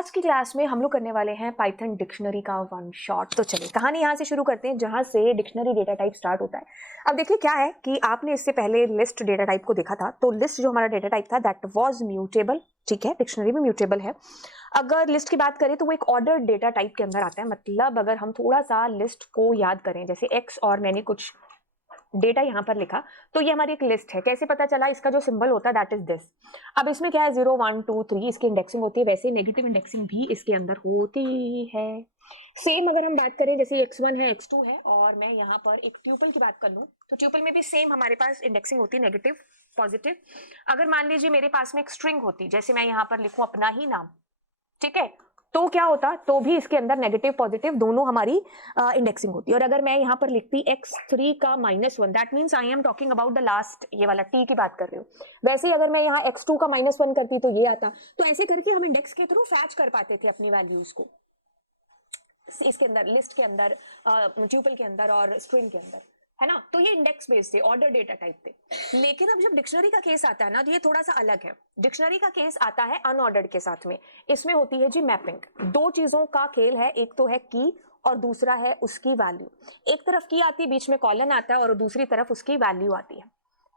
आज की क्लास में हम लोग करने वाले हैं पाइथन डिक्शनरी का वन शॉट। तो चलिए कहानी यहाँ से शुरू करते हैं जहाँ से डिक्शनरी डेटा टाइप स्टार्ट होता है। अब देखिए क्या है कि आपने इससे पहले लिस्ट डेटा टाइप को देखा था, तो लिस्ट जो हमारा डेटा टाइप था दैट वाज म्यूटेबल। ठीक है, डिक्शनरी में म्यूटेबल है। अगर लिस्ट की बात करें तो वो एक ऑर्डर्ड डेटा टाइप के अंदर आता है। मतलब अगर हम थोड़ा सा लिस्ट को याद करें, जैसे एक्स और मैंने कुछ डेटा यहाँ पर लिखा, तो ये हमारी एक लिस्ट है। कैसे पता चला? इसका जो सिंबल होता है दैट इज दिस। अब इसमें क्या है, 0 1 2 3 इसकी इंडेक्सिंग होती है, वैसे नेगेटिव इंडेक्सिंग भी इसके अंदर होती है। सेम अगर हम बात करें, जैसे x1 है x2 है और मैं यहाँ पर एक ट्यूपल की बात कर लूँ, तो ट्यूपल में भी सेम हमारे पास इंडेक्सिंग होती है, नेगेटिव पॉजिटिव। अगर मान लीजिए मेरे पास में एक स्ट्रिंग होती, जैसे मैं यहाँ पर लिखूँ अपना ही नाम, ठीक है, तो क्या होता, तो भी इसके अंदर नेगेटिव पॉजिटिव दोनों हमारी इंडेक्सिंग होती है। और अगर मैं यहाँ पर लिखती x3 का -1, that means I am talking about the last, ये वाला t की बात कर रही हूँ। वैसे ही अगर मैं यहाँ x2 का -1 करती तो ये आता। तो ऐसे करके हम इंडेक्स के थ्रू फैच कर पाते थे अपनी वैल्यूज को इसके अंदर, लिस्ट के अंदर, ट्यूपल के अंदर और स्ट्रिंग के अंदर, है ना। तो ये इंडेक्स बेस्ड थे, ऑर्डर डेटा टाइप थे। लेकिन अब जब डिक्शनरी का केस आता है ना, तो ये थोड़ा सा अलग है। डिक्शनरी का केस आता है अनऑर्डर्ड के साथ में। इसमें होती है जी मैपिंग। दो चीजों का खेल है, एक तो है की और दूसरा है उसकी वैल्यू। एक तरफ की आती है, बीच में कॉलन आता है और दूसरी तरफ उसकी वैल्यू आती है।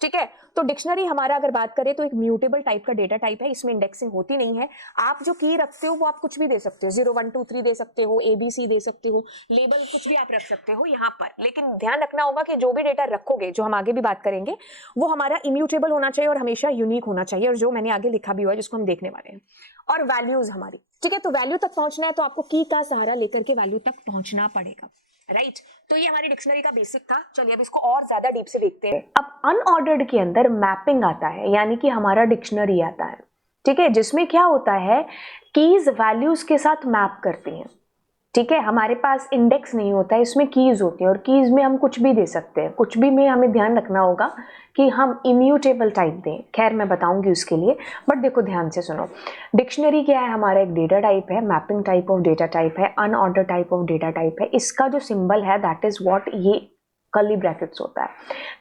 ठीक है, तो डिक्शनरी हमारा अगर बात करें तो एक म्यूटेबल टाइप का डेटा टाइप है। इसमें इंडेक्सिंग होती नहीं है। आप जो की रखते हो वो आप कुछ भी दे सकते हो, 0 1 2 3 दे सकते हो, ABC दे सकते हो, लेबल कुछ भी आप रख सकते हो यहाँ पर। लेकिन ध्यान रखना होगा कि जो भी डेटा रखोगे, जो हम आगे भी बात करेंगे, वो हमारा इम्यूटेबल होना चाहिए और हमेशा यूनिक होना चाहिए, और जो मैंने आगे लिखा भी हुआ है जिसको हम देखने वाले हैं। और वैल्यूज हमारी, ठीक है, तो वैल्यू तक पहुंचना है तो आपको की का सहारा लेकर के वैल्यू तक पहुंचना पड़ेगा, राइट। तो ये हमारी डिक्शनरी का बेसिक था। चलिए अब इसको और ज्यादा डीप से देखते हैं। अब अनऑर्डर्ड के अंदर मैपिंग आता है, यानी कि हमारा डिक्शनरी आता है, ठीक है, जिसमें क्या होता है, कीज वैल्यूज के साथ मैप करती हैं। ठीक है, हमारे पास इंडेक्स नहीं होता है, इसमें कीज होती है, और कीज में हम कुछ भी दे सकते हैं। कुछ भी में हमें ध्यान रखना होगा कि हम इम्यूटेबल टाइप दें। खैर मैं बताऊंगी उसके लिए, बट देखो ध्यान से सुनो। डिक्शनरी क्या है, हमारा एक डेटा टाइप है, mapping type of data type है, unorder type of data type है। इसका जो सिंबल है दैट इज व्हाट, ये कर्ली ब्रैकेट्स होता है।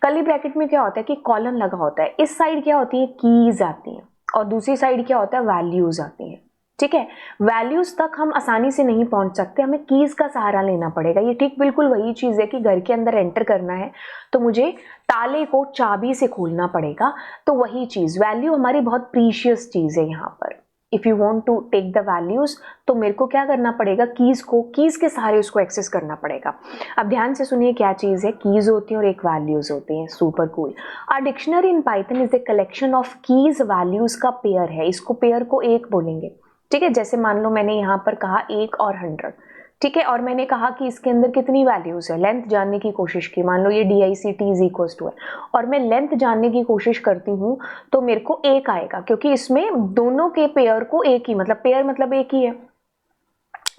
कर्ली ब्रैकेट में क्या होता है कि कॉलन लगा होता है। इस साइड क्या होती है, कीज आती हैं, और दूसरी साइड क्या होता है, वैल्यूज आती हैं। ठीक है, वैल्यूज तक हम आसानी से नहीं पहुंच सकते, हमें कीज का सहारा लेना पड़ेगा। ये ठीक बिल्कुल वही चीज है कि घर के अंदर एंटर करना है तो मुझे ताले को चाबी से खोलना पड़ेगा। तो वही चीज, वैल्यू हमारी बहुत प्रीशियस चीज है यहाँ पर। If you want to take the values, तो मेरे को क्या करना पड़ेगा, कीज के सहारे उसको एक्सेस करना पड़ेगा। अब ध्यान से सुनिए क्या चीज है, कीज होती है और एक वैल्यूज होती है। Super cool. A dictionary in Python is a collection of keys values का पेयर है। इसको पेयर को एक बोलेंगे, ठीक है। जैसे मान लो मैंने यहाँ पर कहा 1 और 100, ठीक है, और मैंने कहा कि इसके अंदर कितनी वैल्यूज है, लेंथ जानने की कोशिश की। मान लो ये DICT इज इक्वल टू है और मैं लेंथ जानने की कोशिश करती हूँ, तो मेरे को 1 आएगा, क्योंकि इसमें दोनों के पेयर को एक ही, मतलब पेयर मतलब एक ही है।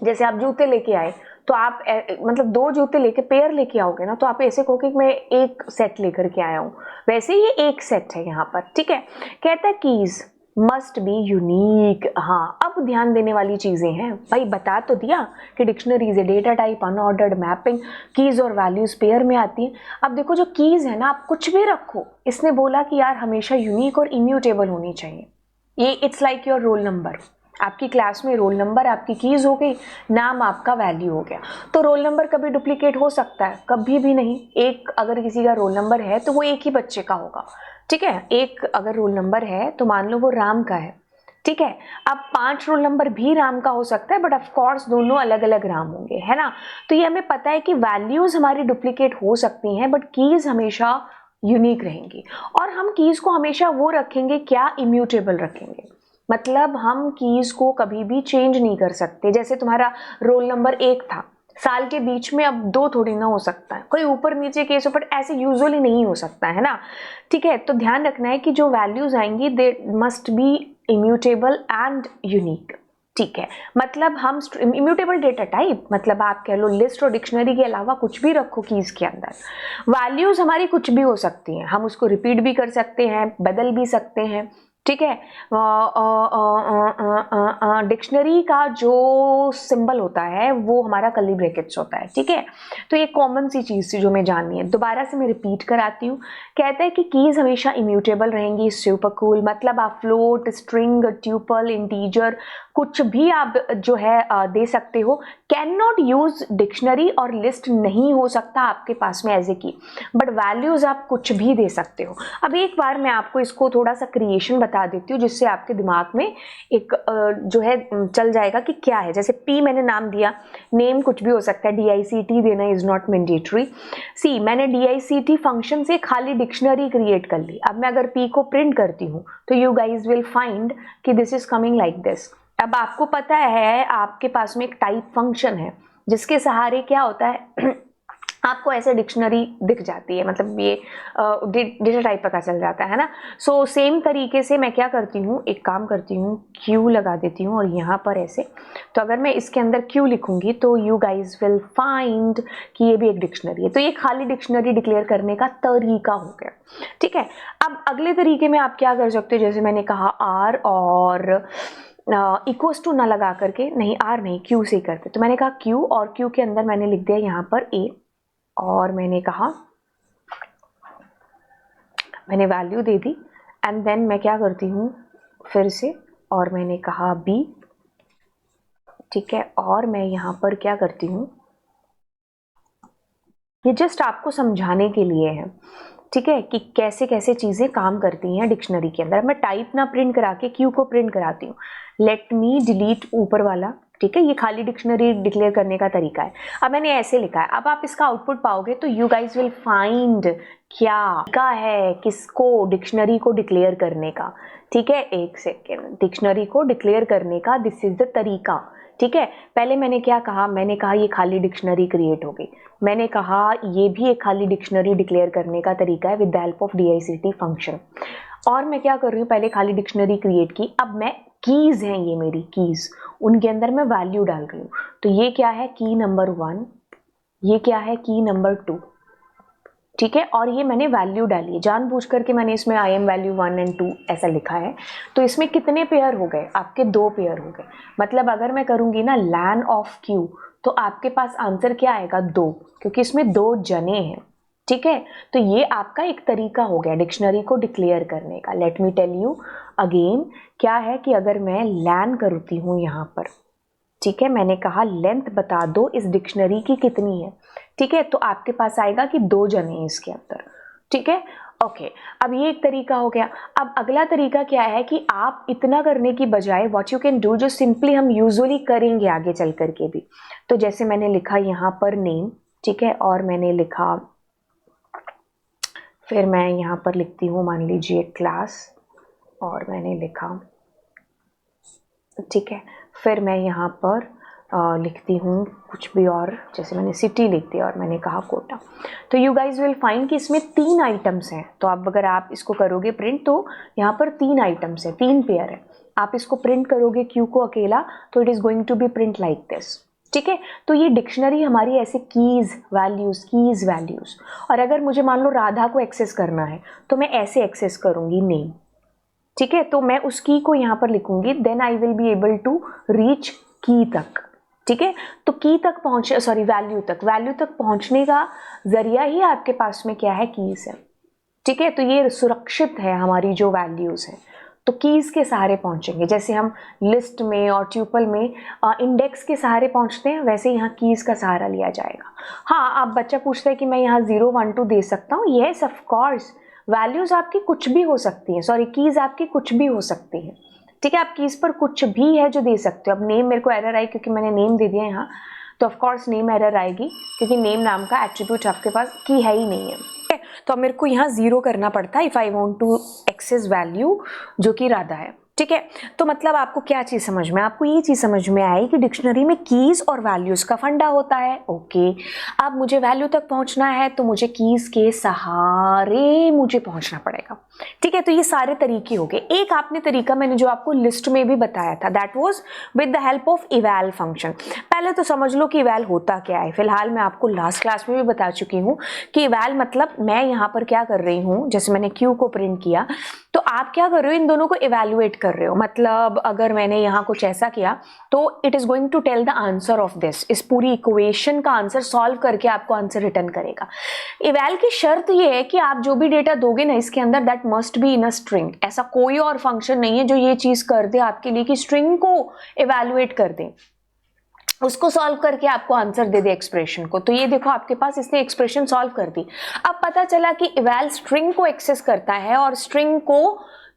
जैसे आप जूते लेके आए तो आप मतलब 2 जूते लेके पेयर लेके आओगे ना, तो आप ऐसे कहोगे कि मैं एक सेट लेकर के आया हूँ। वैसे ये एक सेट है यहाँ पर, ठीक है। कहता है कीज मस्ट बी यूनिक। हाँ, अब ध्यान देने वाली चीजें हैं भाई, बता तो दिया कि dictionary is a data type, unordered, mapping, keys और वैल्यूज पेयर में आती है। अब देखो जो कीज है ना, आप कुछ भी रखो, इसने बोला कि यार हमेशा यूनिक और इम्यूटेबल होनी चाहिए। ये it's like your roll number. आपकी क्लास में रोल नंबर आपकी कीज हो गई, नाम आपका वैल्यू हो गया। तो रोल नंबर कभी डुप्लीकेट हो सकता है? कभी भी नहीं। एक अगर किसी का रोल नंबर है तो वो एक ही बच्चे का होगा, ठीक है। एक अगर रोल नंबर है तो मान लो वो राम का है, ठीक है। अब 5 रोल नंबर भी राम का हो सकता है, बट ऑफ कोर्स दोनों अलग अलग राम होंगे, है ना। तो ये हमें पता है कि वैल्यूज हमारी डुप्लीकेट हो सकती हैं, बट कीज हमेशा यूनिक रहेंगी। और हम कीज को हमेशा वो रखेंगे क्या, इम्यूटेबल रखेंगे। मतलब हम कीज को कभी भी चेंज नहीं कर सकते। जैसे तुम्हारा रोल नंबर 1 था, साल के बीच में अब 2 थोड़ी ना हो सकता है, कोई ऊपर नीचे केस ऊपर ऐसे यूजुअली नहीं हो सकता है ना, ठीक है। तो ध्यान रखना है कि जो वैल्यूज आएंगी they must be immutable and unique, ठीक है। मतलब हम इम्यूटेबल डेटा टाइप, मतलब आप कह लो लिस्ट और डिक्शनरी के अलावा कुछ भी रखो कीज के अंदर। वैल्यूज हमारी कुछ भी हो सकती हैं, हम उसको रिपीट भी कर सकते हैं, बदल भी सकते हैं, ठीक है। डिक्शनरी का जो सिंबल होता है वो हमारा कर्ली ब्रैकेट्स होता है, ठीक है। तो ये कॉमन सी चीज थी जो मैं जाननी है। दोबारा से मैं रिपीट कराती हूँ। कहते हैं कि कीज हमेशा इम्यूटेबल रहेंगी। Super cool. मतलब आप फ्लोट, स्ट्रिंग, ट्यूपल, इंटीजर कुछ भी आप जो है दे सकते हो। कैन नॉट यूज डिक्शनरी और लिस्ट नहीं हो सकता आपके पास में एज ए की, बट वैल्यूज आप कुछ भी दे सकते हो। अब एक बार मैं आपको इसको थोड़ा सा क्रिएशन बता देती हूँ जिससे आपके दिमाग में एक जो है चल जाएगा कि क्या है। जैसे पी मैंने नाम दिया, नेम कुछ भी हो सकता है, DICT देना इज नॉट मैंडेटरी। सी मैंने DICT फंक्शन से खाली डिक्शनरी क्रिएट कर ली। अब मैं अगर पी को प्रिंट करती हूँ तो यू गाइज विल फाइंड कि this is coming like this. अब आपको पता है आपके पास में एक टाइप फंक्शन है जिसके सहारे क्या होता है आपको ऐसे डिक्शनरी दिख जाती है, मतलब ये डेटा टाइप पता चल जाता है ना। सो सेम तरीके से मैं क्या करती हूँ, एक काम करती हूँ, क्यू लगा देती हूँ और यहाँ पर ऐसे। तो अगर मैं इसके अंदर क्यू लिखूंगी तो यू गाइज विल फाइंड कि ये भी एक डिक्शनरी है। तो ये खाली डिक्शनरी डिक्लेयर करने का तरीका हो गया, ठीक है। अब अगले तरीके में आप क्या कर सकते हो, जैसे मैंने कहा आर और इक्वल्स टू ना लगा करके, नहीं आर नहीं क्यू से ही करते। तो मैंने कहा क्यू और क्यू के अंदर मैंने लिख दिया यहाँ पर ए और मैंने कहा मैंने वैल्यू दे दी एंड देन मैं क्या करती हूँ फिर से और मैंने कहा बी, ठीक है। और मैं यहाँ पर क्या करती हूँ, ये जस्ट आपको समझाने के लिए है, ठीक है, कि कैसे कैसे चीज़ें काम करती हैं डिक्शनरी के अंदर। मैं टाइप ना प्रिंट करा के क्यू को प्रिंट कराती हूँ। लेट मी डिलीट ऊपर वाला, ठीक है, ये खाली डिक्शनरी डिक्लेयर करने का तरीका है। अब मैंने ऐसे लिखा है, अब आप इसका आउटपुट पाओगे तो यू गाइज विल फाइंड क्या है किसको, डिक्शनरी को डिक्लेयर करने का, ठीक है। एक सेकेंड, डिक्शनरी को डिक्लेयर करने का दिस इज द तरीका, ठीक है। पहले मैंने क्या कहा, मैंने कहा ये खाली डिक्शनरी क्रिएट हो गई। मैंने कहा ये भी एक खाली डिक्शनरी डिक्लेयर करने का तरीका है with the help of DICT function. और मैं क्या कर रही हूँ, पहले खाली डिक्शनरी क्रिएट की, अब मैं कीज हैं ये मेरी कीज, उनके अंदर मैं वैल्यू डाल रही हूँ। तो ये क्या है की नंबर 1, ये क्या है की नंबर 2, ठीक है। और ये मैंने वैल्यू डाली है जानबूझ करके, मैंने इसमें आई एम वैल्यू 1 और 2 ऐसा लिखा है। तो इसमें कितने पेयर हो गए आपके, 2 पेयर हो गए। मतलब अगर मैं करूंगी ना लैन ऑफ क्यू तो आपके पास आंसर क्या आएगा 2, क्योंकि इसमें 2 जने हैं, ठीक है। तो ये आपका एक तरीका हो गया डिक्शनरी को डिक्लेयर करने का। Let me tell you again, क्या है कि अगर मैं लैन करती हूँ यहाँ पर, ठीक है, मैंने कहा लेंथ बता दो इस डिक्शनरी की कितनी है, ठीक है। तो आपके पास आएगा कि 2 जने हैं इसके अंदर, ठीक है, ओके। अब ये एक तरीका हो गया। अब अगला तरीका क्या है कि आप इतना करने की बजाय व्हाट यू कैन डू, जो सिंपली हम यूजुअली करेंगे आगे चल करके भी। तो जैसे मैंने लिखा यहाँ पर नेम, ठीक है, और मैंने लिखा, फिर मैं यहाँ पर लिखती हूँ मान लीजिए क्लास, और मैंने लिखा, ठीक है। फिर मैं यहाँ पर लिखती हूँ कुछ भी और, जैसे मैंने सिटी लिख दिया और मैंने कहा कोटा। तो यू गाइज विल फाइंड कि इसमें 3 आइटम्स हैं। तो अब अगर आप इसको करोगे प्रिंट तो यहाँ पर 3 आइटम्स है, 3 पेयर है। आप इसको प्रिंट करोगे क्यू को अकेला तो it is going to be print like this, ठीक है। तो ये डिक्शनरी हमारी ऐसे कीज वैल्यूज। और अगर मुझे मान लो राधा को एक्सेस करना है तो मैं ऐसे एक्सेस करूँगी नेम, ठीक है। तो मैं उस की को यहाँ पर लिखूंगी, then I will be able to reach key तक, ठीक है। तो की तक वैल्यू तक पहुंचने का जरिया ही आपके पास में क्या है, कीज है, ठीक है। तो ये सुरक्षित है हमारी जो वैल्यूज हैं, तो कीज के सहारे पहुंचेंगे। जैसे हम लिस्ट में और ट्यूपल में इंडेक्स के सहारे पहुंचते हैं, वैसे यहाँ कीज का सहारा लिया जाएगा। हाँ, अब बच्चा पूछता है कि मैं यहाँ 0 1 2 दे सकता हूँ, येस ऑफ कोर्स। वैल्यूज आपकी कुछ भी हो सकती हैं, कीज आपकी कुछ भी हो सकती है, ठीक है। आप कीज पर कुछ भी है जो दे सकते हो। अब नेम मेरे को एरर आई क्योंकि मैंने नेम दे दिया यहाँ, तो ऑफ कोर्स नेम एरर आएगी क्योंकि नेम नाम का एट्रीब्यूट आपके पास की है ही नहीं है, ठीक है। तो अब मेरे को यहाँ 0 करना पड़ता है if I want to access value जो कि राधा है, ठीक है। तो मतलब आपको क्या चीज़ समझ में, आपको ये चीज़ समझ में आई कि डिक्शनरी में कीज और वैल्यूज का फंडा होता है, ओके। अब मुझे वैल्यू तक पहुंचना है तो मुझे कीज के सहारे मुझे पहुंचना पड़ेगा, ठीक है। तो ये सारे तरीके हो गए। एक आपने तरीका मैंने जो आपको लिस्ट में भी बताया था, that was with the help of eval function. पहले तो समझ लो कि इवैल होता क्या है। फिलहाल मैं आपको लास्ट क्लास में भी बता चुकी हूँ कि इवैल मतलब मैं यहाँ पर क्या कर रही हूँ, जैसे मैंने क्यू को प्रिंट किया तो आप क्या कर रहे हो, इन दोनों को इवैल्यूएट कर रहे हो। मतलब अगर मैंने यहाँ कुछ ऐसा किया तो it is going to tell the answer of this, इस पूरी इक्वेशन का आंसर सॉल्व करके आपको आंसर रिटर्न करेगा। इवैल की शर्त ये है कि आप जो भी डेटा दोगे ना इसके अंदर, that that must be in a string. ऐसा कोई और फंक्शन नहीं है जो ये चीज कर दे आपके लिए कि स्ट्रिंग को इवैल्यूएट कर दे, उसको सॉल्व करके आपको आंसर दे दे एक्सप्रेशन को। तो ये देखो आपके पास इसने एक्सप्रेशन सॉल्व कर दी। अब पता चला कि इवैल स्ट्रिंग को एक्सेस करता है और स्ट्रिंग को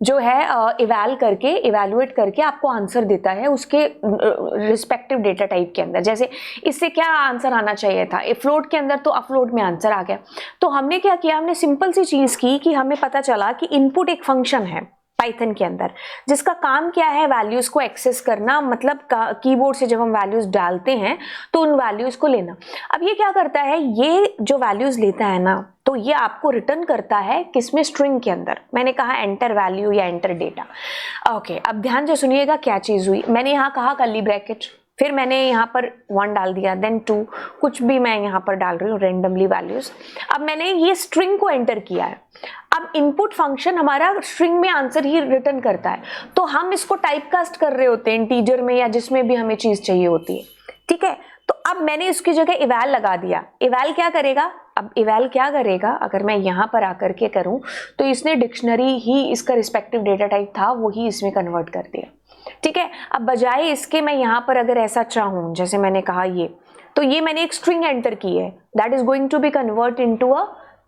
जो है इवैल्यूएट करके आपको आंसर देता है उसके रिस्पेक्टिव डेटा टाइप के अंदर। जैसे इससे क्या आंसर आना चाहिए था, फ्लोट के अंदर तो अपफ्लोट में आंसर आ गया। तो हमने क्या किया, हमने सिंपल सी चीज की कि हमें पता चला कि इनपुट एक फंक्शन है पाइथन के अंदर जिसका काम क्या है, वैल्यूज को एक्सेस करना, मतलब कीबोर्ड से जब हम वैल्यूज डालते हैं तो उन वैल्यूज को लेना। अब ये क्या करता है, ये जो वैल्यूज लेता है ना, तो ये आपको रिटर्न करता है किसमें, स्ट्रिंग के अंदर। मैंने कहा एंटर वैल्यू या एंटर डेटा। ओके, अब ध्यान से सुनिएगा क्या चीज हुई। मैंने यहाँ कहा कर्ली ब्रैकेट, फिर मैंने यहाँ पर 1 डाल दिया, देन 2, कुछ भी मैं यहाँ पर डाल रही हूँ रेंडमली वैल्यूज। अब मैंने ये स्ट्रिंग को एंटर किया है। अब इनपुट फंक्शन हमारा स्ट्रिंग में आंसर ही रिटर्न करता है, तो हम इसको टाइपकास्ट कर रहे होते हैं इंटीजर में या जिसमें भी हमें चीज चाहिए होती है। ठीक है, तो अब मैंने इसकी जगह इवैल लगा दिया। इवैल क्या करेगा, अब इवैल क्या करेगा, अगर मैं यहाँ पर आकर के करूँ तो इसने डिक्शनरी ही इसका रिस्पेक्टिव डेटा टाइप था वो ही इसमें कन्वर्ट कर दिया। ठीक है, अब बजाय इसके मैं यहाँ पर अगर ऐसा चाहूँ, जैसे मैंने कहा ये, तो ये मैंने एक स्ट्रिंग एंटर की है, that is going to be convert into a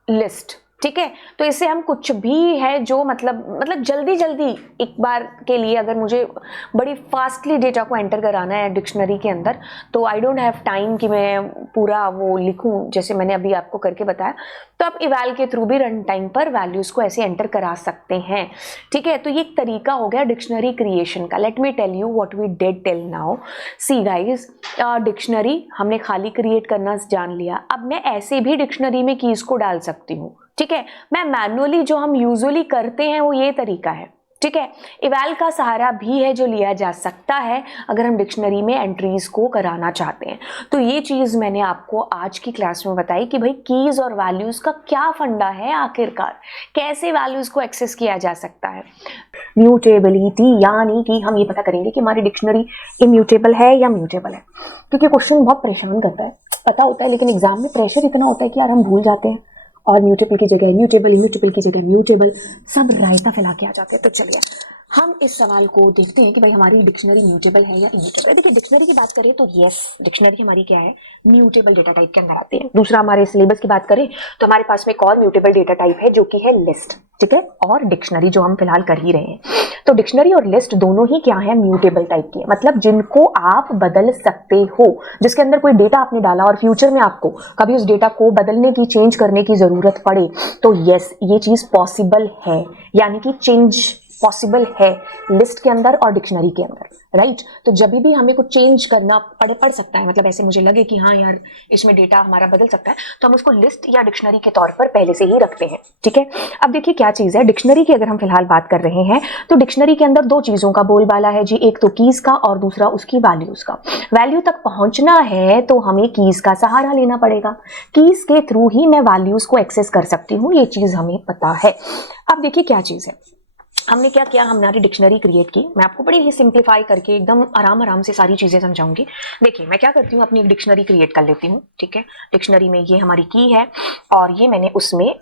list. ठीक है, तो इससे हम कुछ भी है जो मतलब जल्दी जल्दी एक बार के लिए अगर मुझे बड़ी फास्टली डेटा को एंटर कराना है डिक्शनरी के अंदर, तो आई डोंट हैव टाइम कि मैं पूरा वो लिखूं जैसे मैंने अभी आपको करके बताया, तो आप इवैल के थ्रू भी रन टाइम पर वैल्यूज को ऐसे एंटर करा सकते हैं। ठीक है, तो ये एक तरीका हो गया डिक्शनरी क्रिएशन का। Let me tell you what we did till now. See guys, dictionary हमने खाली क्रिएट करना जान लिया। अब मैं ऐसे भी डिक्शनरी में कीज को डाल सकती हूँ। ठीक है, मैं मैनुअली जो हम यूजुअली करते हैं वो ये तरीका है। ठीक है, इवैल का सहारा भी है जो लिया जा सकता है अगर हम डिक्शनरी में एंट्रीज को कराना चाहते हैं। तो ये चीज मैंने आपको आज की क्लास में बताई कि भाई कीज और वैल्यूज का क्या फंडा है, आखिरकार कैसे वैल्यूज को एक्सेस किया जा सकता है। म्यूटेबिलिटी, यानी कि हम ये पता करेंगे कि हमारी डिक्शनरी इम्यूटेबल है या म्यूटेबल है, क्योंकि क्वेश्चन बहुत परेशान करता है, पता होता है, लेकिन एग्जाम में प्रेशर इतना होता है कि यार हम भूल जाते हैं और म्यूटेबल की जगह इम्यूटेबल, इम्यूटेबल की जगह म्यूटेबल, सब रायता फैला के आ जाते हैं। तो चलिए हम इस सवाल को देखते हैं कि भाई हमारी डिक्शनरी म्यूटेबल है या इम्यूटेबल है। देखिए डिक्शनरी की बात करें तो यस, डिक्शनरी हमारी क्या है, म्यूटेबल डेटा टाइप के अंदर आती है। दूसरा, हमारे सिलेबस की बात करें तो हमारे पास में एक और म्यूटेबल डेटा टाइप है जो कि है लिस्ट। ठीक है, और डिक्शनरी जो हम फिलहाल कर ही रहे हैं। तो डिक्शनरी और लिस्ट दोनों ही क्या है, म्यूटेबल टाइप की है, मतलब जिनको आप बदल सकते हो, जिसके अंदर कोई डेटा आपने डाला और फ्यूचर में आपको कभी उस डेटा को बदलने की, चेंज करने की जरूरत पड़े तो यस, ये चीज पॉसिबल है, यानी कि चेंज पॉसिबल है लिस्ट के अंदर और डिक्शनरी के अंदर। राइट, तो जब भी हमें कुछ चेंज करना पड़ सकता है, मतलब ऐसे मुझे लगे कि हाँ यार इसमें डेटा हमारा बदल सकता है, तो हम उसको लिस्ट या डिक्शनरी के तौर पर पहले से ही रखते हैं। ठीक है, अब देखिए क्या चीज है, डिक्शनरी की अगर हम फिलहाल बात कर रहे हैं तो डिक्शनरी के अंदर दो चीजों का बोलबाला है जी, एक तो कीज का और दूसरा उसकी वैल्यूज का। वैल्यू तक पहुंचना है तो हमें कीज का सहारा लेना पड़ेगा, कीज के थ्रू ही मैं वैल्यूज को एक्सेस कर सकती हूँ, ये चीज हमें पता है। अब देखिए क्या चीज है, हमने क्या किया, हमारी डिक्शनरी क्रिएट की। मैं आपको बड़ी ही सिंप्लीफाई करके एकदम आराम से सारी चीजें समझाऊंगी। देखिए मैं क्या करती हूँ, अपनी एक डिक्शनरी क्रिएट कर लेती हूँ। ठीक है, डिक्शनरी में ये हमारी की है और ये मैंने उसमें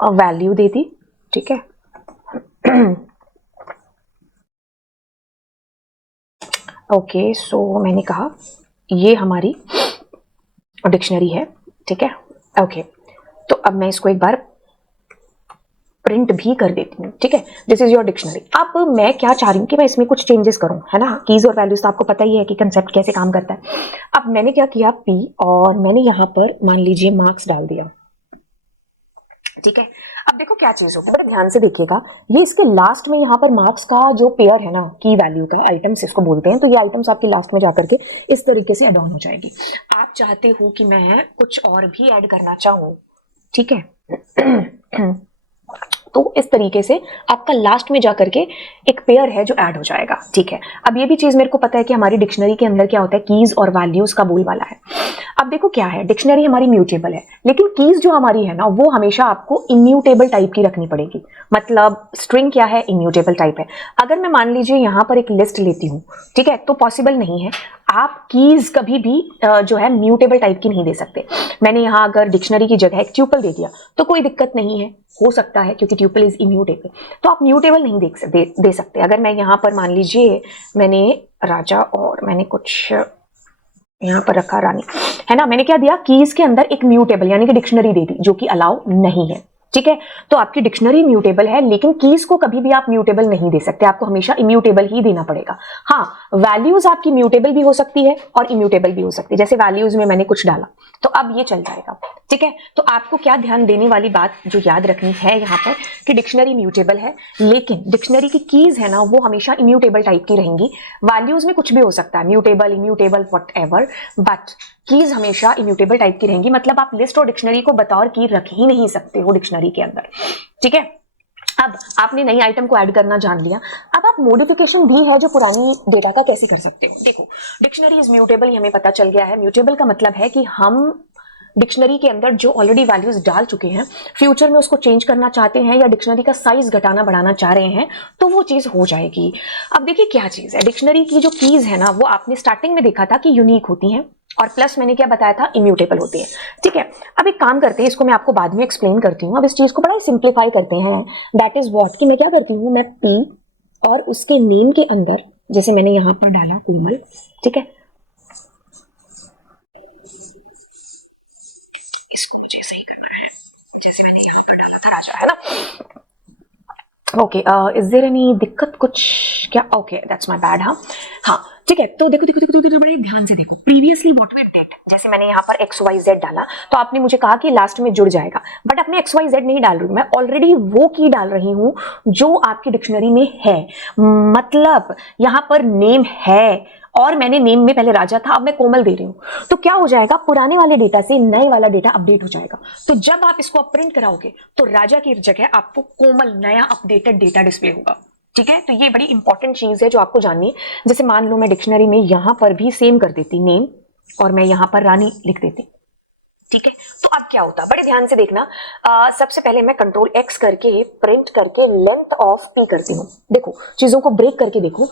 वैल्यू दे दी। ठीक है, ओके, सो मैंने कहा ये हमारी डिक्शनरी है। ठीक है, ओके, तो अब मैं इसको एक बार प्रिंट भी कर देती हूँ। ठीक है, दिस इज योर डिक्शनरी। अब मैं क्या चाह रही हूँ कि मैं इसमें कुछ चेंजेस करूँ, है ना। कीज और वैल्यूज तो आपको पता ही है कि कंसेप्ट कैसे काम करता है। अब मैंने क्या किया, पी, और मैंने यहाँ पर मान लीजिए मार्क्स डाल दिया। ठीक है, अब देखो क्या चीज होगी, बड़े ध्यान से देखिएगा, ये इसके लास्ट में यहाँ पर मार्क्स का जो पेयर है ना, की वैल्यू का, आइटम्स इसको बोलते हैं, तो ये आइटम्स आपकी लास्ट में जाकर के इस तरीके से एड ऑन हो जाएगी। आप चाहते हो कि मैं कुछ और भी ऐड करना चाहूँ, ठीक है, तो इस तरीके से आपका लास्ट में जाकर के एक पेयर है जो ऐड हो जाएगा। ठीक है, अब ये भी चीज मेरे को पता है कि हमारी डिक्शनरी के अंदर क्या होता है, कीज और वैल्यूज का बोलबाला है। अब देखो क्या है, डिक्शनरी हमारी म्यूटेबल है, लेकिन कीज जो हमारी है ना वो हमेशा आपको इम्यूटेबल टाइप की रखनी पड़ेगी। मतलब स्ट्रिंग क्या है, इम्यूटेबल टाइप है। अगर मैं मान लीजिए यहाँ पर एक लिस्ट लेती हूँ, ठीक है, तो पॉसिबल नहीं है, आप कीज कभी भी जो है म्यूटेबल टाइप की नहीं दे सकते। मैंने यहाँ अगर डिक्शनरी की जगह एक ट्यूपल दे दिया तो कोई दिक्कत नहीं है, हो सकता है क्योंकि ट्यूपल इज इम्यूटेबल, तो आप म्यूटेबल नहीं दे सकते। अगर मैं यहाँ पर मान लीजिए मैंने राजा और मैंने कुछ यहाँ पर रखा रानी, है ना, मैंने क्या दिया, कीज के अंदर एक म्यूटेबल यानी कि डिक्शनरी दे दी, जो कि अलाउ नहीं है। ठीक है, तो आपकी डिक्शनरी म्यूटेबल है, लेकिन कीज को कभी भी आप म्यूटेबल नहीं दे सकते, आपको हमेशा इम्यूटेबल ही देना पड़ेगा। हाँ, वैल्यूज आपकी म्यूटेबल भी हो सकती है और इम्यूटेबल भी हो सकती है। जैसे वैल्यूज में मैंने कुछ डाला तो अब ये चल जाएगा। ठीक है, तो आपको क्या ध्यान देने वाली बात जो याद रखनी है यहाँ पर कि डिक्शनरी म्यूटेबल है, लेकिन डिक्शनरी की कीज है ना वो हमेशा इम्यूटेबल टाइप की रहेंगी। वैल्यूज में कुछ भी हो सकता है, mutable, immutable, whatever, but keys हमेशा इम्यूटेबल टाइप की रहेंगी। मतलब आप लिस्ट और डिक्शनरी को बतौर की रख ही नहीं सकते हो डिक्शनरी के अंदर। ठीक है, अब आपने नई आइटम को ऐड करना जान लिया, अब आप मॉडिफिकेशन भी है जो पुरानी डेटा का कैसे कर सकते हो। देखो, डिक्शनरी इज म्यूटेबल, ये हमें पता चल गया है। म्यूटेबल का मतलब है कि हम डिक्शनरी के अंदर जो ऑलरेडी वैल्यूज डाल चुके हैं, फ्यूचर में उसको चेंज करना चाहते हैं या डिक्शनरी का साइज घटाना बढ़ाना चाह रहे हैं तो वो चीज हो जाएगी। अब देखिए क्या चीज है, डिक्शनरी की जो कीज है ना वो आपने स्टार्टिंग में देखा था कि यूनिक होती हैं, और प्लस मैंने क्या बताया था, इम्यूटेबल होती है। ठीक है, अब एक काम करते हैं, इसको मैं आपको बाद में एक्सप्लेन करती हूँ। अब इस चीज को बड़ा सिंप्लीफाई करते हैं। दैट इज व्हाट, कि मैं क्या करती हूँ, मैं पी और उसके नेम के अंदर, जैसे मैंने यहाँ पर डाला कोमल, ठीक है, है ना। ओके, इज देयर एनी दिक्कत कुछ क्या? Okay, that's my bad. हाँ हाँ, ठीक है, तो देखो देखो देखो देखो, बड़े ध्यान से देखो। प्रीवियसली व्हाट वी डिड, जैसे मैंने यहाँ पर एक्स वाई जेड डाला तो आपने मुझे कहा कि लास्ट में जुड़ जाएगा, बट अपने एक्स वाई जेड नहीं डाल रही हूँ मैं, ऑलरेडी वो की डाल रही हूँ जो आपकी डिक्शनरी में है। मतलब यहाँ पर नेम है और मैंने नेम में पहले राजा था, अब मैं कोमल दे रही हूं, तो क्या हो जाएगा, पुराने वाले डेटा से नए वाला डेटा अपडेट हो जाएगा। तो जब आप इसको प्रिंट कराओगे तो राजा की जगह आपको कोमल नया अपडेटेड डेटा डिस्प्ले होगा। ठीक है, तो ये बड़ी इंपॉर्टेंट चीज है जो आपको जाननी है। जैसे मान लो मैं डिक्शनरी में यहां पर भी सेम कर देती नेम और मैं यहां पर रानी लिख देती। ठीक है, तो अब क्या होता, बड़े ध्यान से देखना। सबसे पहले मैं कंट्रोल एक्स करके प्रिंट करके लेंथ ऑफ पी करती हूँ। देखो चीजों को ब्रेक करके देखो।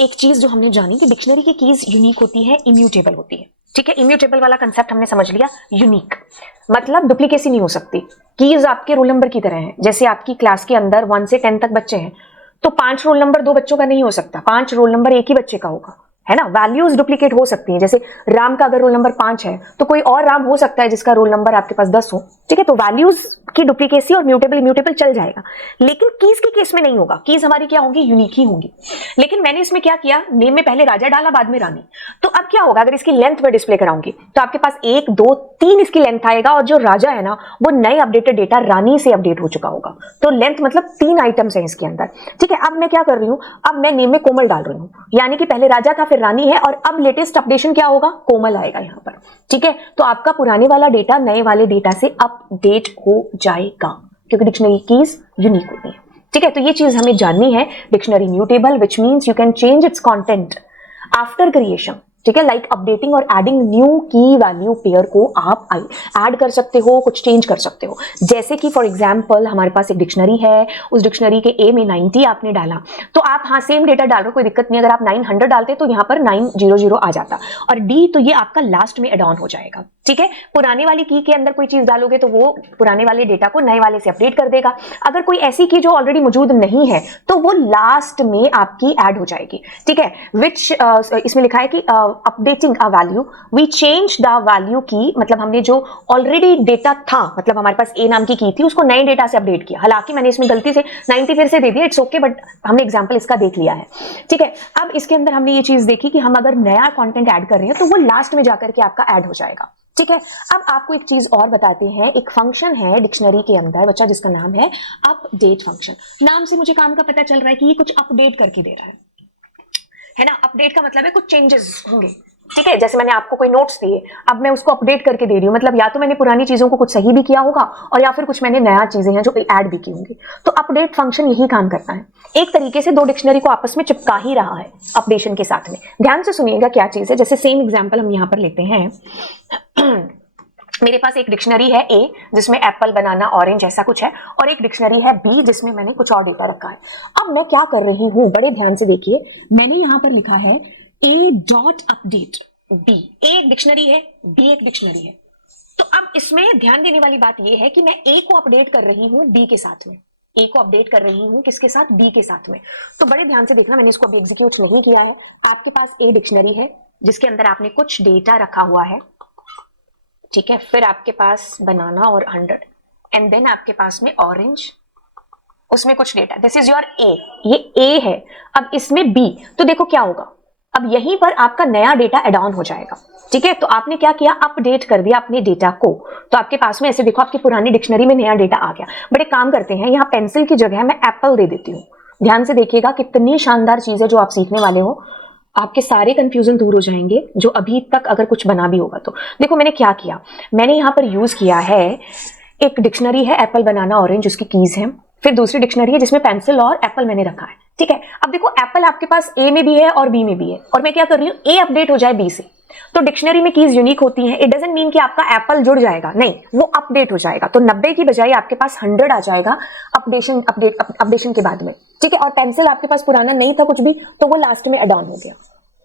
एक चीज जो हमने जानी कि डिक्शनरी की कीज यूनिक होती है, इम्यूटेबल होती है। ठीक है, इम्यूटेबल वाला कंसेप्ट हमने समझ लिया। यूनिक मतलब डुप्लीकेसी नहीं हो सकती। कीज आपके रोल नंबर की तरह है। जैसे आपकी क्लास के अंदर 1 से 10 तक बच्चे हैं तो 5 रोल नंबर 2 बच्चों का नहीं हो सकता, 5 रोल नंबर एक ही बच्चे का होगा, है ना। वैल्यूज डुप्लीकेट हो सकती हैं। जैसे राम का अगर रोल नंबर 5 है तो कोई और राम हो सकता है जिसका रोल नंबर आपके पास 10 हो। ठीक है, तो वैल्यूज की डुप्लीकेसी और म्यूटेबल इम्यूटेबल चल जाएगा, लेकिन कीज के केस में नहीं होगा। कीज हमारी क्या होंगी, यूनिक ही होंगी। लेकिन मैंने इसमें क्या किया, नेम में पहले राजा डाला बाद में रानी। तो अब क्या होगा, अगर इसकी लेंथ में डिस्प्ले कराऊंगी तो आपके पास 1 2 3 इसकी लेंथ आएगा, और जो राजा है ना वो नए अपडेटेड डेटा रानी से अपडेट हो चुका होगा। तो लेंथ मतलब 3 आइटम्स है इसके अंदर। ठीक है, अब मैं क्या कर रही हूं, अब मैं नेम में कोमल डाल रही हूं, यानी कि पहले राजा था फिर रानी है, और अब लेटेस्ट अपडेशन क्या होगा, कोमल आएगा यहां पर। ठीक है, तो आपका पुराने वाला डेटा नए वाले डेटा से अपडेट हो जाएगा क्योंकि डिक्शनरी कीज यूनिक होती है। ठीक है, तो ये चीज हमें जाननी है। Dictionary mutable which means you can change it's content after creation. ठीक है, लाइक अपडेटिंग और एडिंग न्यू की वैल्यू पेयर को आप ऐड कर सकते हो, कुछ चेंज कर सकते हो। जैसे कि फॉर एग्जांपल हमारे पास एक डिक्शनरी है, उस डिक्शनरी के ए में 90 आपने डाला तो आप हाँ सेम डेटा डाल रहे हो, कोई दिक्कत नहीं। अगर आप 900 डालते तो यहाँ पर 900 आ जाता, और डी तो ये आपका लास्ट में एड ऑन हो जाएगा। ठीक है, पुराने वाली की के अंदर कोई चीज डालोगे तो वो पुराने वाले डेटा को नए वाले से अपडेट कर देगा। अगर कोई ऐसी की जो ऑलरेडी मौजूद नहीं है तो वो लास्ट में आपकी ऐड हो जाएगी। ठीक है, विच इसमें लिखा है कि updating a value we change the value की, मतलब हमने जो ऑलरेडी डेटा था, मतलब हमारे पास ए नाम की थी उसको नए डेटा से अपडेट किया। हालांकि मैंने इसमें गलती से 90 फिर से दे दिया, इट्स ओके, बट हमने एग्जांपल इसका देख लिया है। ठीक है, अब इसके अंदर हमने ये चीज देखी कि हम अगर नया कंटेंट ऐड कर रहे हैं तो वो लास्ट में जाकर के आपका ऐड हो जाएगा। ठीक है, अब आपको एक चीज और बताते हैं। एक फंक्शन है डिक्शनरी के अंदर बच्चा जिसका नाम है अपडेट फंक्शन। नाम से मुझे काम का पता चल रहा है कि ये कुछ अपडेट करके दे रहा है ना। अपडेट का मतलब है कुछ चेंजेस होंगे। ठीक है, जैसे मैंने आपको कोई नोट्स दिए, अब मैं उसको अपडेट करके दे रही हूँ, मतलब या तो मैंने पुरानी चीजों को कुछ सही भी किया होगा और या फिर कुछ मैंने नया चीजें हैं जो ऐड भी की होंगी। तो अपडेट फंक्शन यही काम करता है, एक तरीके से दो डिक्शनरी को आपस में चिपका ही रहा है अपडेशन के साथ में। ध्यान से सुनिएगा क्या चीज है। जैसे सेम एग्जाम्पल हम यहाँ पर लेते हैं मेरे पास एक डिक्शनरी है ए जिसमें एप्पल, बनाना, ऑरेंज ऐसा कुछ है, और एक डिक्शनरी है बी जिसमें मैंने कुछ और डेटा रखा है। अब मैं क्या कर रही हूं, बड़े ध्यान से देखिए, मैंने यहां पर लिखा है ए डॉट अपडेट बी। ए एक डिक्शनरी है, बी एक डिक्शनरी है। तो अब इसमें ध्यान देने वाली बात यह है कि मैं ए को अपडेट कर रही हूं बी के साथ में, ए को अपडेट कर रही हूं किसके साथ, बी के साथ में। तो बड़े ध्यान से देखना, मैंने इसको अभी एग्जीक्यूट नहीं किया है। आपके पास ए डिक्शनरी है जिसके अंदर आपने कुछ डेटा रखा हुआ है, ठीक है, फिर आपके पास बनाना और 100, एंड देन आपके पास में ऑरेंज, उसमें कुछ डेटा, दिस इज योर ए, ये ए है। अब इसमें बी, तो देखो क्या होगा, अब यहीं पर आपका नया डेटा एड ऑन हो जाएगा, ठीक है। तो आपने क्या किया, अपडेट कर दिया अपने डेटा को, तो आपके पास में ऐसे देखो आपकी पुरानी डिक्शनरी में नया डेटा आ गया। बड़े काम करते हैं, यहाँ पेंसिल की जगह मैं एप्पल दे देती हूँ। ध्यान से देखिएगा कितनी शानदार चीज है जो आप सीखने वाले हो, आपके सारे कंफ्यूजन दूर हो जाएंगे जो अभी तक अगर कुछ बना भी होगा तो। देखो मैंने क्या किया, मैंने यहां पर यूज किया है, एक डिक्शनरी है एप्पल, बनाना, ऑरेंज, उसकी कीज है, फिर दूसरी डिक्शनरी है जिसमें पेंसिल और एप्पल मैंने रखा है, ठीक है। अब देखो एप्पल आपके पास ए में भी है और बी में भी है, और मैं क्या कर रही हूँ, ए अपडेट हो जाए बी से। तो डिक्शनरी में कीज यूनिक होती हैं, इट डजंट मीन कि आपका एप्पल जुड़ जाएगा, नहीं, वो अपडेट हो जाएगा। तो 90 की बजाय आपके पास 100 आ जाएगा अपडेशन के बाद में, ठीक है। और पेंसिल आपके पास पुराना नहीं था कुछ भी, तो वो लास्ट में एड ऑन हो गया,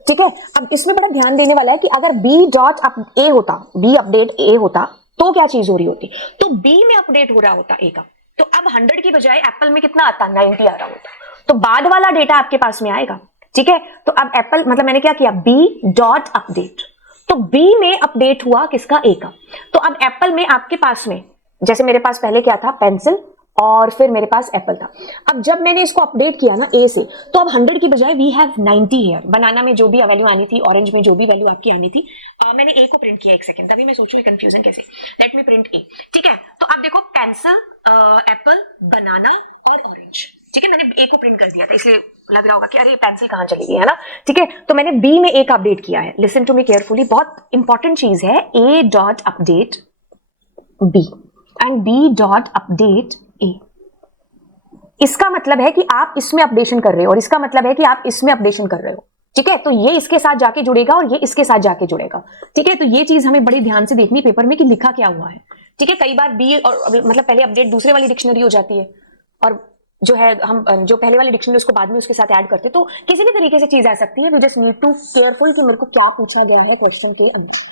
ठीक है। अब इसमें बड़ा ध्यान देने वाला है कि अगर बी डॉट ए होता, बी अपडेट ए होता, तो क्या चीज हो रही होती, तो बी में अपडेट हो रहा होता ए का, तो अब 100 की बजाय एप्पल में कितना आता, 90 आ रहा होता, तो बाद वाला डेटा आपके पास में आएगा, ठीक है। तो अब एप्पल, मतलब मैंने क्या किया, बी डॉट अपडेट, तो बी में अपडेट हुआ किसका, ए का। तो अब एप्पल में आपके पास में, जैसे मेरे पास पहले क्या था, पेंसिल, और फिर मेरे पास एप्पल था। अब जब मैंने इसको अपडेट किया ना ए से, तो अब 100 की बजाय वी हैव 90 हियर। बनाना में जो भी वैल्यू आनी थी, ऑरेंज में जो भी वैल्यू आपकी आनी थी, मैंने ए को प्रिंट किया। एक सेकंड, तभी मैं सोचूं कंफ्यूजन कैसे, लेट मी प्रिंट ए, ठीक है। तो अब देखो पेंसिल, एप्पल, बनाना और ऑरेंज, ठीक है, मैंने ए को प्रिंट कर दिया था, इसलिए लग रहा होगा कि अरे पेंसिल कहां चली गई, है ना, ठीक है। तो मैंने बी में ए का अपडेट किया है, लिसन टू मी केयरफुली, बहुत इंपॉर्टेंट चीज है, A dot update B and B dot update A. इसका मतलब है कि आप इसमें अपडेशन कर रहे हो और इसका मतलब है कि आप इसमें अपडेशन कर रहे हो, ठीक है। तो ये इसके साथ जाके जुड़ेगा और ये इसके साथ जाके जुड़ेगा, ठीक है। तो ये चीज हमें बड़ी ध्यान से देखनी पेपर में कि लिखा क्या हुआ है, ठीक है। कई बार बी और मतलब पहले अपडेट दूसरे वाली डिक्शनरी हो जाती है और जो है हम जो पहले वाली डिक्शनरी उसको बाद में उसके साथ ऐड करते, तो किसी भी तरीके से चीज आ सकती है। We just need to careful कि मेरे को क्या पूछा गया है क्वेश्चन के अंदर,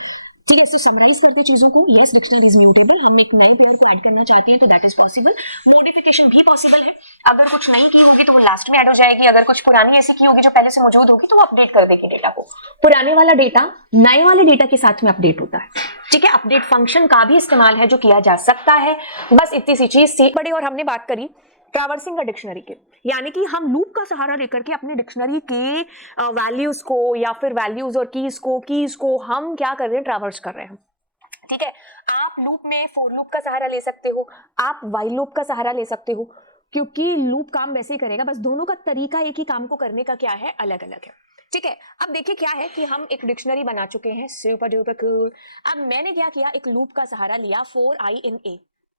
ठीक है। तो समराइज करते चीजों को, यस डिक्शनरी इज म्यूटेबल, हम एक नए पेयर को ऐड करना चाहते हैं तो दैट इज पॉसिबल, मॉडिफिकेशन भी पॉसिबल है। अगर कुछ नई की होगी तो वो लास्ट में ऐड हो जाएगी, अगर कुछ पुरानी ऐसी की होगी जो पहले से मौजूद होगी तो वो अपडेट कर देगी डेटा को। पुराने वाला डेटा नए वाले डेटा के साथ में अपडेट होता है, ठीक है। अपडेट फंक्शन का भी इस्तेमाल है जो किया जा सकता है, बस इतनी सी चीज से बड़ी। और हमने बात करी ट्रैवर्सिंग का डिक्शनरी के, यानी कि हम लूप का सहारा लेकर के अपने डिक्शनरी के वैल्यूज को या फिर वैल्यूज और कीज को हम क्या कर रहे हैं, ट्रैवर्स कर रहे हैं, ठीक है। आप लूप में फोर लूप का सहारा ले सकते हो, आप वाइल लूप का सहारा ले सकते हो, क्योंकि लूप काम वैसे ही करेगा, बस दोनों का तरीका एक ही काम को करने का क्या है, अलग अलग है, ठीक है। अब देखिए क्या है कि हम एक डिक्शनरी बना चुके हैं, सुपर डुपर कूल। अब मैंने क्या किया, एक लूप का सहारा लिया, 4i in a,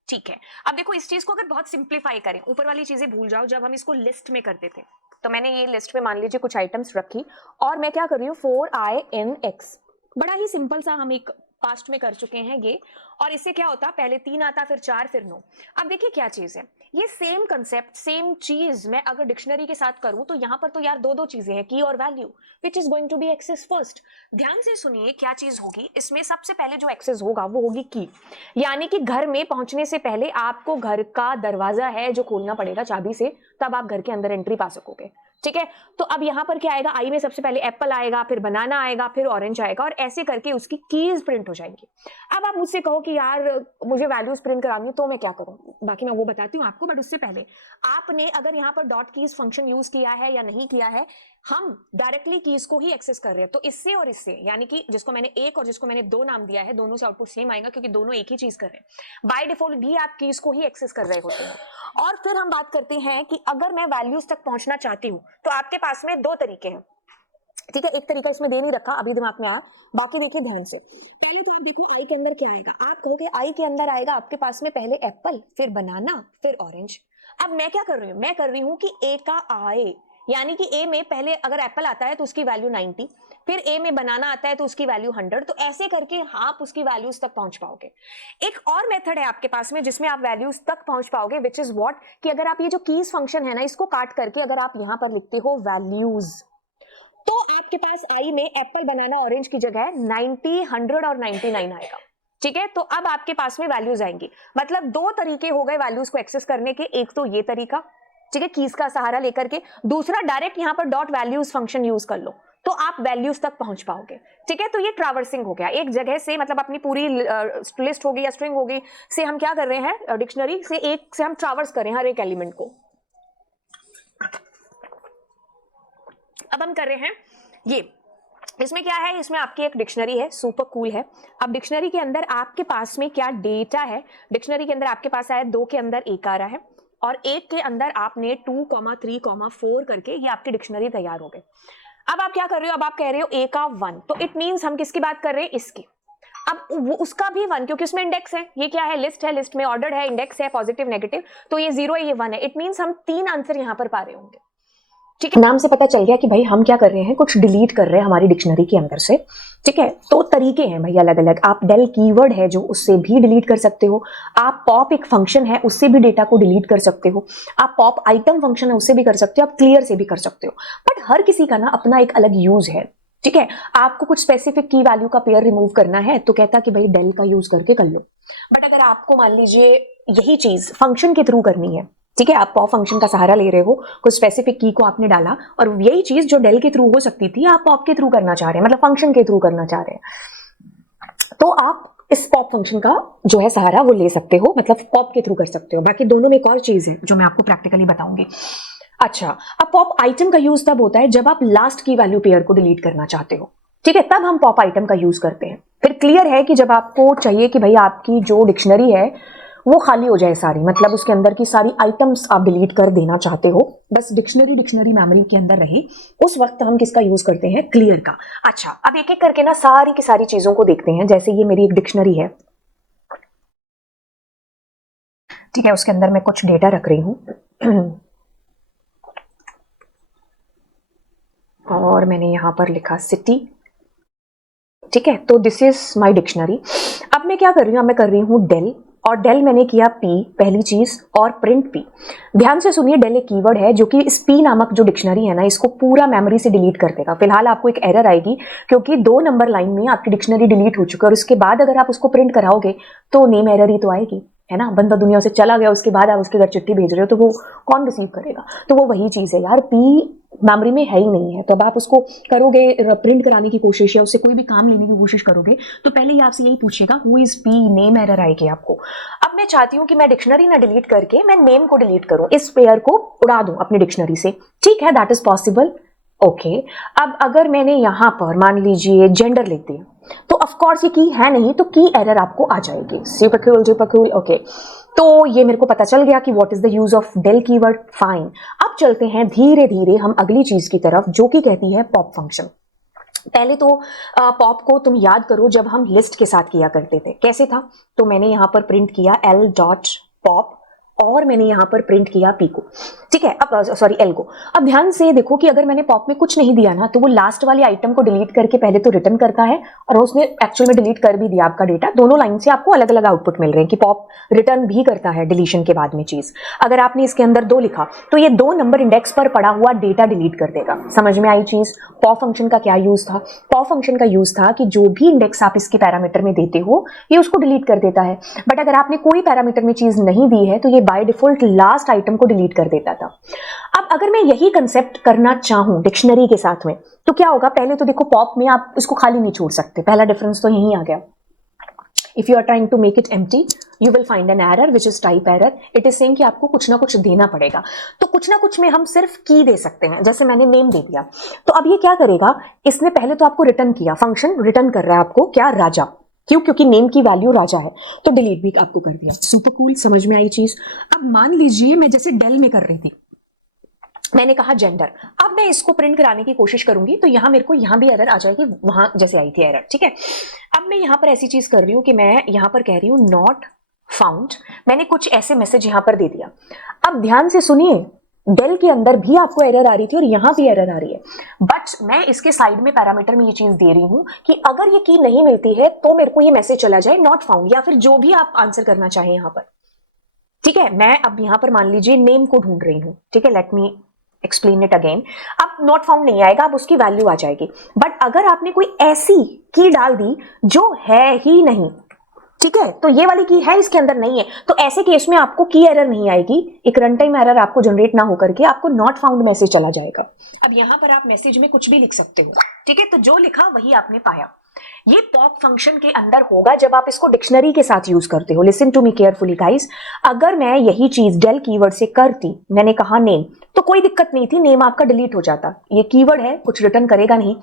ठीक है। अब देखो इस चीज को अगर बहुत सिंप्लीफाई करें, ऊपर वाली चीजें भूल जाओ, जब हम इसको लिस्ट में करते थे तो मैंने ये लिस्ट में मान लीजिए कुछ आइटम्स रखी और मैं क्या कर रही हूँ, 4i in x, बड़ा ही सिंपल सा हम एक पास्ट में कर चुके हैं ये। और इससे क्या होता, पहले 3 आता, फिर 4, फिर 9। अब देखिए क्या चीज है, ये सेम कंसेप्ट, सेम चीज मैं अगर डिक्शनरी के साथ करूं तो यहां पर तो यार दो चीजें हैं, की और value, which is going to be access first. ध्यान से सुनिए क्या चीज होगी, इसमें सबसे पहले जो एक्सेस होगा वो होगी की, यानी कि घर में पहुंचने से पहले आपको घर का दरवाजा है जो खोलना पड़ेगा चाबी से, तब आप घर के अंदर एंट्री पा सकोगे, ठीक है। तो अब यहां पर क्या आएगा, आई में सबसे पहले एप्पल आएगा, फिर बनाना आएगा, फिर ऑरेंज आएगा, और ऐसे करके उसकी कीज प्रिंट हो जाएंगी। अब आप मुझसे कहो कि यार मुझे वैल्यूज प्रिंट करानी है तो मैं क्या करूं, बाकी मैं वो बताती हूं आपको, बट उससे पहले आपने अगर यहां पर डॉट कीज फंक्शन यूज किया है या नहीं किया है, हम डायरेक्टली कीज को ही एक्सेस कर रहे हैं। तो इससे और इससे, यानी कि जिसको मैंने एक और जिसको मैंने 2 नाम दिया है, दोनों से आउटपुट सेम आएगा क्योंकि दोनों एक ही चीज कर रहे हैं। बाय डिफॉल्ट भी आप कीज को ही एक्सेस कर रहे होते हैं। और फिर हम बात करते हैं कि अगर मैं वैल्यूज तक पहुंचना चाहती हूं तो आपके पास में 2 तरीके हैं, ठीक है, एक तरीका इसमें दे नहीं रखा, अभी दिमाग में आया, बाकी देखिए ध्यान से। पहले तो आप देखो आई के अंदर क्या आएगा, आप कहोगे आई के अंदर आएगा आपके पास में पहले एप्पल, फिर बनाना, फिर ऑरेंज। अब मैं क्या कर रही हूँ, मैं कर रही हूँ कि ए का आए, यानी कि ए में पहले अगर एप्पल आता है तो उसकी वैल्यू 90, फिर ए में बनाना आता है तो उसकी वैल्यू 100, तो ऐसे करके आप उसकी वैल्यूज तक पहुंच पाओगे। एक और मेथड है आपके पास में जिसमें आप वैल्यूज तक पहुंच पाओगे, विच इज व्हाट, कि अगर आप ये जो कीज फंक्शन है ना, इसको काट करके अगर आप यहां पर लिखते हो वैल्यूज, तो आपके पास आई में एप्पल बनाना ऑरेंज की जगह 90, 100 और 99 आएगा। ठीक है, तो अब आपके पास में वैल्यूज आएंगी। मतलब दो तरीके हो गए वैल्यूज को एक्सेस करने के, एक तो ये तरीका, ठीक है, कीज का सहारा लेकर के, दूसरा डायरेक्ट यहां पर डॉट वैल्यूज फंक्शन यूज कर लो तो आप वैल्यूज तक पहुंच पाओगे। ठीक है, तो ये ट्रैवर्सिंग हो गया एक जगह से, मतलब अपनी पूरी लिस्ट होगी या स्ट्रिंग होगी से हम क्या कर रहे हैं, डिक्शनरी से एक से हम ट्रैवर्स करें हर एक एलिमेंट को। अब हम कर रहे हैं ये, इसमें क्या है, इसमें आपकी एक डिक्शनरी है, सुपर कूल है। अब डिक्शनरी के अंदर आपके पास में क्या डेटा है, डिक्शनरी के अंदर आपके पास आया 2 के अंदर 1 आ रहा है, और 1 के अंदर आपने 2, 3, 4 करके ये आपकी डिक्शनरी तैयार हो गई। अब आप क्या कर रहे हो, अब आप कह रहे हो ए का 1, तो इट मीन्स हम किसकी बात कर रहे हैं, इसकी। अब वो उसका भी 1, क्योंकि उसमें इंडेक्स है, ये क्या है, लिस्ट है, लिस्ट में ऑर्डर्ड है, इंडेक्स है, पॉजिटिव नेगेटिव, तो ये 0 है, ये 1 है, इट मीन्स हम 3 आंसर यहां पर पा रहे होंगे। ठीक है, नाम से पता चल गया कि भाई हम क्या कर रहे हैं, कुछ डिलीट कर रहे हैं हमारी डिक्शनरी के अंदर से। ठीक है, तो तरीके हैं भाई अलग अलग, आप डेल कीवर्ड है जो उससे भी डिलीट कर सकते हो, आप पॉप एक फंक्शन है उससे भी डेटा को डिलीट कर सकते हो, आप पॉप आइटम फंक्शन है उससे भी कर सकते हो, आप क्लियर से भी कर सकते हो, बट हर किसी का ना अपना एक अलग यूज है। ठीक है, आपको कुछ स्पेसिफिक की वैल्यू का पेयर रिमूव करना है तो कहता कि भाई डेल का यूज करके कर लो, बट अगर आपको मान लीजिए यही चीज फंक्शन के थ्रू करनी है, ठीक है, आप पॉप फंक्शन का सहारा ले रहे हो, कुछ स्पेसिफिक की को आपने डाला और यही चीज जो डेल के थ्रू हो सकती थी आप पॉप के थ्रू करना चाह रहे हैं, मतलब फंक्शन के थ्रू करना चाह रहे हैं, तो आप इस पॉप फंक्शन का जो है सहारा वो ले सकते हो, मतलब पॉप के थ्रू कर सकते हो। बाकी दोनों में एक और चीज है जो मैं आपको प्रैक्टिकली बताऊंगी। अच्छा, अब पॉप आइटम का यूज तब होता है जब आप लास्ट की वैल्यू पेयर को डिलीट करना चाहते हो। ठीक है, तब हम पॉप आइटम का यूज करते हैं। फिर क्लियर है कि जब आपको चाहिए कि भाई आपकी जो डिक्शनरी है वो खाली हो जाए सारी, मतलब उसके अंदर की सारी आइटम्स आप डिलीट कर देना चाहते हो, बस डिक्शनरी मेमोरी के अंदर रहे, उस वक्त हम किसका यूज करते हैं, क्लियर का। अच्छा, अब एक एक करके ना सारी की सारी चीजों को देखते हैं। जैसे ये मेरी एक डिक्शनरी है, ठीक है, उसके अंदर मैं कुछ डेटा रख रही हूं और मैंने यहां पर लिखा सिटी। ठीक है, तो दिस इज माय डिक्शनरी। अब मैं क्या कर रही हूं, अब मैं कर रही हूं डेल, और डेल मैंने किया पी पहली चीज, और प्रिंट पी। ध्यान से सुनिए, डेल एक कीवर्ड है जो कि इस पी नामक जो डिक्शनरी है ना, इसको पूरा मेमोरी से डिलीट कर देगा। फिलहाल आपको एक एरर आएगी क्योंकि 2 नंबर लाइन में आपकी डिक्शनरी डिलीट हो चुकी है, और उसके बाद अगर आप उसको प्रिंट कराओगे तो नेम एरर ही तो आएगी, है ना। बंदा दुनिया से चला गया, उसके बाद आप उसके घर चिट्ठी भेज रहे हो तो वो कौन रिसीव करेगा, तो वो वही चीज है यार, पी मेमोरी में है ही नहीं है, तो अब आप उसको करोगे प्रिंट कराने की कोशिश या उससे कोई भी काम लेने की कोशिश करोगे तो पहले ही आपसे यही पूछेगा who is P, name error आएगी आपको। अब मैं चाहती हूं कि मैं डिक्शनरी ना डिलीट करके मैं नेम को डिलीट करूं, इस पेयर को उड़ा दूं अपनी डिक्शनरी से। ठीक है, दैट इज पॉसिबल। ओके, अब अगर मैंने यहां पर मान लीजिए जेंडर लिख दिया तो ऑफ कोर्स ये की है नहीं, तो की एरर आपको आ जाएगी, सुपरकूल। ओके, तो ये मेरे को पता चल गया कि what is the use of del keyword. Fine, अब चलते हैं धीरे धीरे हम अगली चीज की तरफ जो कि कहती है पॉप फंक्शन। पहले तो पॉप को तुम याद करो जब हम लिस्ट के साथ किया करते थे कैसे था, तो मैंने यहां पर प्रिंट किया एल डॉट पॉप और मैंने यहां पर प्रिंट किया पी को। ठीक है, अब सॉरी एल को। अब ध्यान से देखो कि अगर मैंने पॉप में कुछ नहीं दिया ना तो वो लास्ट वाली आइटम को डिलीट करके पहले तो रिटर्न करता है और उसने एक्चुअल में डिलीट कर भी दिया आपका डेटा। दोनों लाइन से आपको अलग अलग आउटपुट मिल रहे हैं कि पॉप रिटर्न भी करता है डिलीशन के बाद में चीज। अगर आपने इसके अंदर 2 लिखा तो ये 2 नंबर इंडेक्स पर पड़ा हुआ डेटा डिलीट कर देगा। समझ में आई चीज। पॉप फंक्शन का क्या यूज था, पॉप फंक्शन का यूज था कि जो भी इंडेक्स आप इसके पैरामीटर में देते हो ये उसको डिलीट कर देता है, बट अगर आपने कोई पैरामीटर में चीज नहीं दी है तो ये बाय डिफॉल्ट लास्ट आइटम को डिलीट कर देता था। अब अगर मैं यही कंसेप्ट करना चाहूं डिक्शनरी के साथ में तो क्या होगा, पहले तो देखो पॉप में आप इसको खाली नहीं छोड़ सकते, पहला डिफरेंस तो यही आ गया। If you are trying to make it empty, you will find an error which is type error. It is saying कि आपको कुछ ना कुछ देना पड़ेगा, तो कुछ ना कुछ में हम सिर्फ की दे सकते हैं। जैसे मैंने नेम दे दिया तो अब ये क्या करेगा, इसने पहले तो आपको रिटर्न किया, फंक्शन रिटर्न कर रहा है आपको क्या, राजा। क्यों, क्योंकि नेम की वैल्यू राजा है, तो डिलीट भी आपको कर दिया। सुपर कूल, समझ में आई चीज। अब मान लीजिए मैं जैसे डेल में कर रही थी, मैंने कहा जेंडर। अब मैं इसको प्रिंट कराने की कोशिश करूंगी तो यहाँ मेरे को यहाँ भी एरर आ जाएगी, वहां जैसे आई थी एरर, ठीक है। अब मैं यहाँ पर ऐसी चीज कर रही हूँ कि मैं यहाँ पर कह रही हूँ नॉट फाउंड, मैंने कुछ ऐसे मैसेज यहाँ पर दे दिया। अब ध्यान से सुनिए, डेल के अंदर भी आपको एरर आ रही थी और यहाँ भी एरर आ रही है, बट मैं इसके साइड में पैरामीटर में ये चीज दे रही हूँ कि अगर ये की नहीं मिलती है तो मेरे को ये मैसेज चला जाए नॉट फाउंड, या फिर जो भी आप आंसर करना चाहें यहाँ पर, ठीक है। मैं अब यहाँ पर मान लीजिए नेम को ढूंढ रही हूँ, ठीक है, let me explain it again. अब नॉट फाउंड नहीं आएगा, अब उसकी वैल्यू आ जाएगी, बट अगर आपने कोई ऐसी की डाल दी जो है ही नहीं, ठीक है, तो ये वाली की है इसके अंदर नहीं है, तो ऐसे केस में आपको की एरर नहीं आएगी, एक रन टाइम एरर आपको जनरेट ना होकर के आपको नॉट फाउंड मैसेज चला जाएगा। अब यहां पर आप मैसेज में कुछ भी लिख सकते हो, ठीक है, तो जो लिखा वही आपने पाया। ये पॉप फंक्शन के अंदर होगा जब आप इसको डिक्शनरी के साथ यूज करते हो। Listen to me carefully guys, अगर मैं यही चीज डेल कीवर्ड से करती, मैंने कहा नेम, तो कोई दिक्कत नहीं थी, नेम आपका डिलीट हो जाता, ये कीवर्ड है, कुछ रिटर्न करेगा नहीं।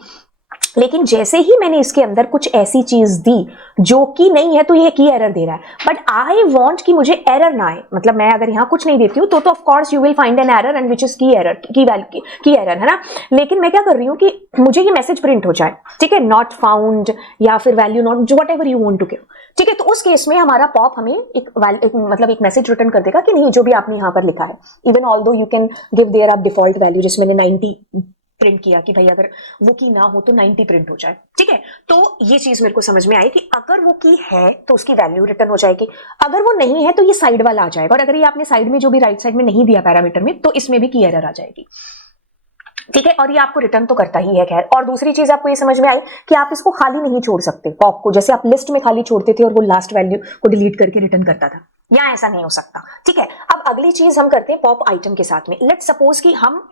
लेकिन जैसे ही मैंने इसके अंदर कुछ ऐसी चीज दी जो कि नहीं है तो ये की एरर दे रहा है, बट आई वांट कि मुझे एरर ना आए, मतलब मैं अगर यहाँ कुछ नहीं देती हूँ तो of course you will find an error and which is की एरर, की एरर है ना। लेकिन मैं क्या कर रही हूँ कि मुझे ये मैसेज प्रिंट हो जाए, ठीक है, नॉट फाउंड या फिर वैल्यू नॉट, जो whatever you want to give, ठीक है। तो उस केस में हमारा पॉप हमें मतलब एक मैसेज रिटर्न कर देगा कि नहीं, जो भी आपने यहाँ पर लिखा है, even although you can give their up default value, जिसमें मैंने 90 प्रिंट किया कि भाई अगर वो की ना हो तो 90 प्रिंट हो जाए, ठीक है। तो ये चीज मेरे को समझ में आई कि अगर वो की है तो उसकी वैल्यू रिटर्न हो जाएगी, अगर वो नहीं है तो ये साइड वाला आ जाएगा, और अगर ये आपने साइड में जो भी राइट साइड में नहीं दिया पैरामीटर में, तो इसमें भी की एरर आ जाएगी, ठीक है। और ये आपको रिटर्न तो करता ही है खैर। और दूसरी चीज आपको ये समझ में आई कि आप इसको खाली नहीं छोड़ सकते पॉप को, जैसे आप लिस्ट में खाली छोड़ते थे और वो लास्ट वैल्यू को डिलीट करके रिटर्न करता था, यहाँ ऐसा नहीं हो सकता, ठीक है। अब अगली चीज हम करते हैं पॉप आइटम के साथ में। लेट्स सपोज कि हम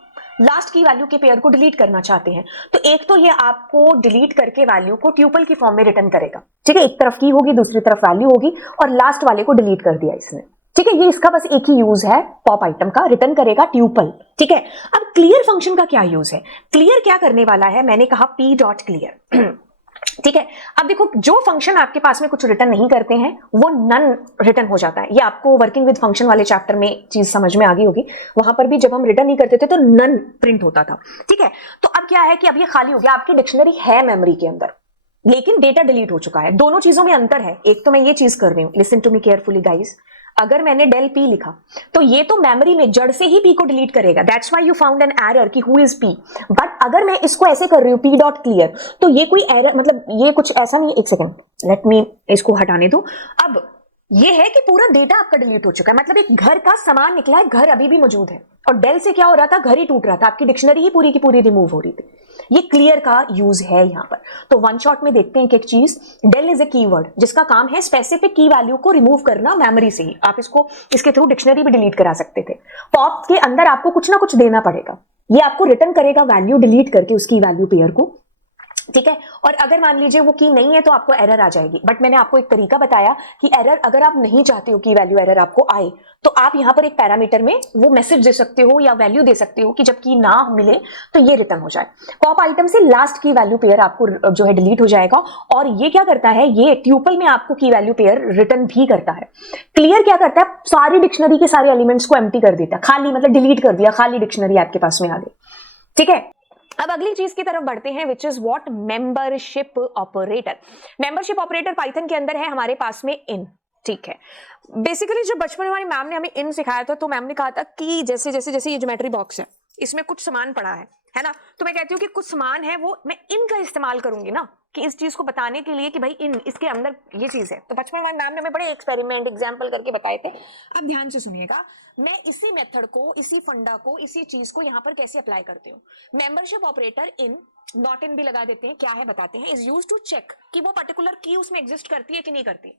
लास्ट की वैल्यू के पेयर को डिलीट करना चाहते हैं, तो एक तो ये आपको डिलीट करके वैल्यू को ट्यूपल की फॉर्म में रिटर्न करेगा, ठीक है, एक तरफ की होगी दूसरी तरफ वैल्यू होगी, और लास्ट वाले को डिलीट कर दिया इसने, ठीक है। ये इसका बस एक ही यूज है पॉप आइटम का, रिटर्न करेगा ट्यूपल, ठीक है। अब क्लियर फंक्शन का क्या यूज है, क्लियर क्या करने वाला है, मैंने कहा पी डॉट क्लियर, ठीक है। अब देखो, जो फंक्शन आपके पास में कुछ रिटर्न नहीं करते हैं वो नन रिटर्न हो जाता है। ये आपको वर्किंग विद फंक्शन वाले चैप्टर में चीज समझ में आ गई होगी, वहां पर भी जब हम रिटर्न नहीं करते थे तो नन प्रिंट होता था, ठीक है। तो अब क्या है कि अब ये खाली हो गया, आपकी डिक्शनरी है मेमोरी के अंदर, लेकिन डेटा डिलीट हो चुका है। दोनों चीजों में अंतर है, एक तो मैं ये चीज कर रही हूं, listen to me carefully guys, अगर मैंने डेल पी लिखा तो ये तो मेमोरी में जड़ से ही पी को डिलीट करेगा, that's why you found an error कि हु इज पी। बट अगर मैं इसको ऐसे कर रही हूं पी डॉट क्लियर, तो ये कोई एरर, मतलब ये कुछ ऐसा नहीं है, एक सेकेंड लेट मी इसको हटाने दो। अब ये है कि पूरा डेटा आपका डिलीट हो चुका है, मतलब एक घर का सामान निकला है, घर अभी भी मौजूद है, और डेल से क्या हो रहा था, घर ही टूट रहा था, आपकी डिक्शनरी ही पूरी की पूरी रिमूव हो रही थी। ये क्लियर का यूज है यहाँ पर। तो वन शॉट में देखते हैं कि एक चीज, डेल इज ए कीवर्ड जिसका काम है स्पेसिफिक की वैल्यू को रिमूव करना मेमोरी से ही, आप इसको इसके थ्रू डिक्शनरी भी डिलीट करा सकते थे। पॉप के अंदर आपको कुछ ना कुछ देना पड़ेगा, ये आपको रिटर्न करेगा वैल्यू डिलीट करके उसकी वैल्यू पेयर को, ठीक है। और अगर मान लीजिए वो की नहीं है तो आपको एरर आ जाएगी, बट मैंने आपको एक तरीका बताया कि एरर अगर आप नहीं चाहते हो कि वैल्यू एरर आपको आए, तो आप यहां पर एक पैरामीटर में वो मैसेज दे सकते हो या वैल्यू दे सकते हो कि जब की ना मिले तो ये रिटर्न हो जाए। पॉप आइटम से लास्ट की वैल्यू पेयर आपको जो है डिलीट हो जाएगा, और ये क्या करता है, ये ट्यूपल में आपको की वैल्यू पेयर रिटर्न भी करता है। क्लियर क्या करता है, सारी डिक्शनरी के सारे एलिमेंट्स को एम्प्टी कर देता है, खाली मतलब डिलीट कर दिया, खाली डिक्शनरी आपके पास में आ गई, ठीक है। अब अगली चीज की तरफ बढ़ते हैं, which is what, membership operator. Membership operator Python के अंदर है हमारे पास में इन, ठीक है। बेसिकली जब बचपन में हमारी मैम ने हमें इन सिखाया था तो मैम ने कहा था कि जैसे जैसे जैसे ये ज्योमेट्री बॉक्स है, इसमें कुछ सामान पड़ा है ना, तो मैं कहती हूँ कि कुछ सामान है वो मैं इन का इस्तेमाल करूंगी ना, कि इस चीज को बताने के लिए कि भाई इन इसके अंदर ये चीज है। तो बचपन में मैम ने हमें बड़े एक्सपेरिमेंट एग्जाम्पल करके बताए थे। अब ध्यान से सुनिएगा, मैं इसी मेथड को, इसी फंडा को, इसी चीज को यहाँ पर कैसे अप्लाई करती हूँ। Membership operator in, not in भी लगा देते हैं, क्या है बताते हैं, इज यूज्ड टू चेक कि वो पर्टिकुलर की उसमें एग्जिस्ट करती है कि नहीं करती,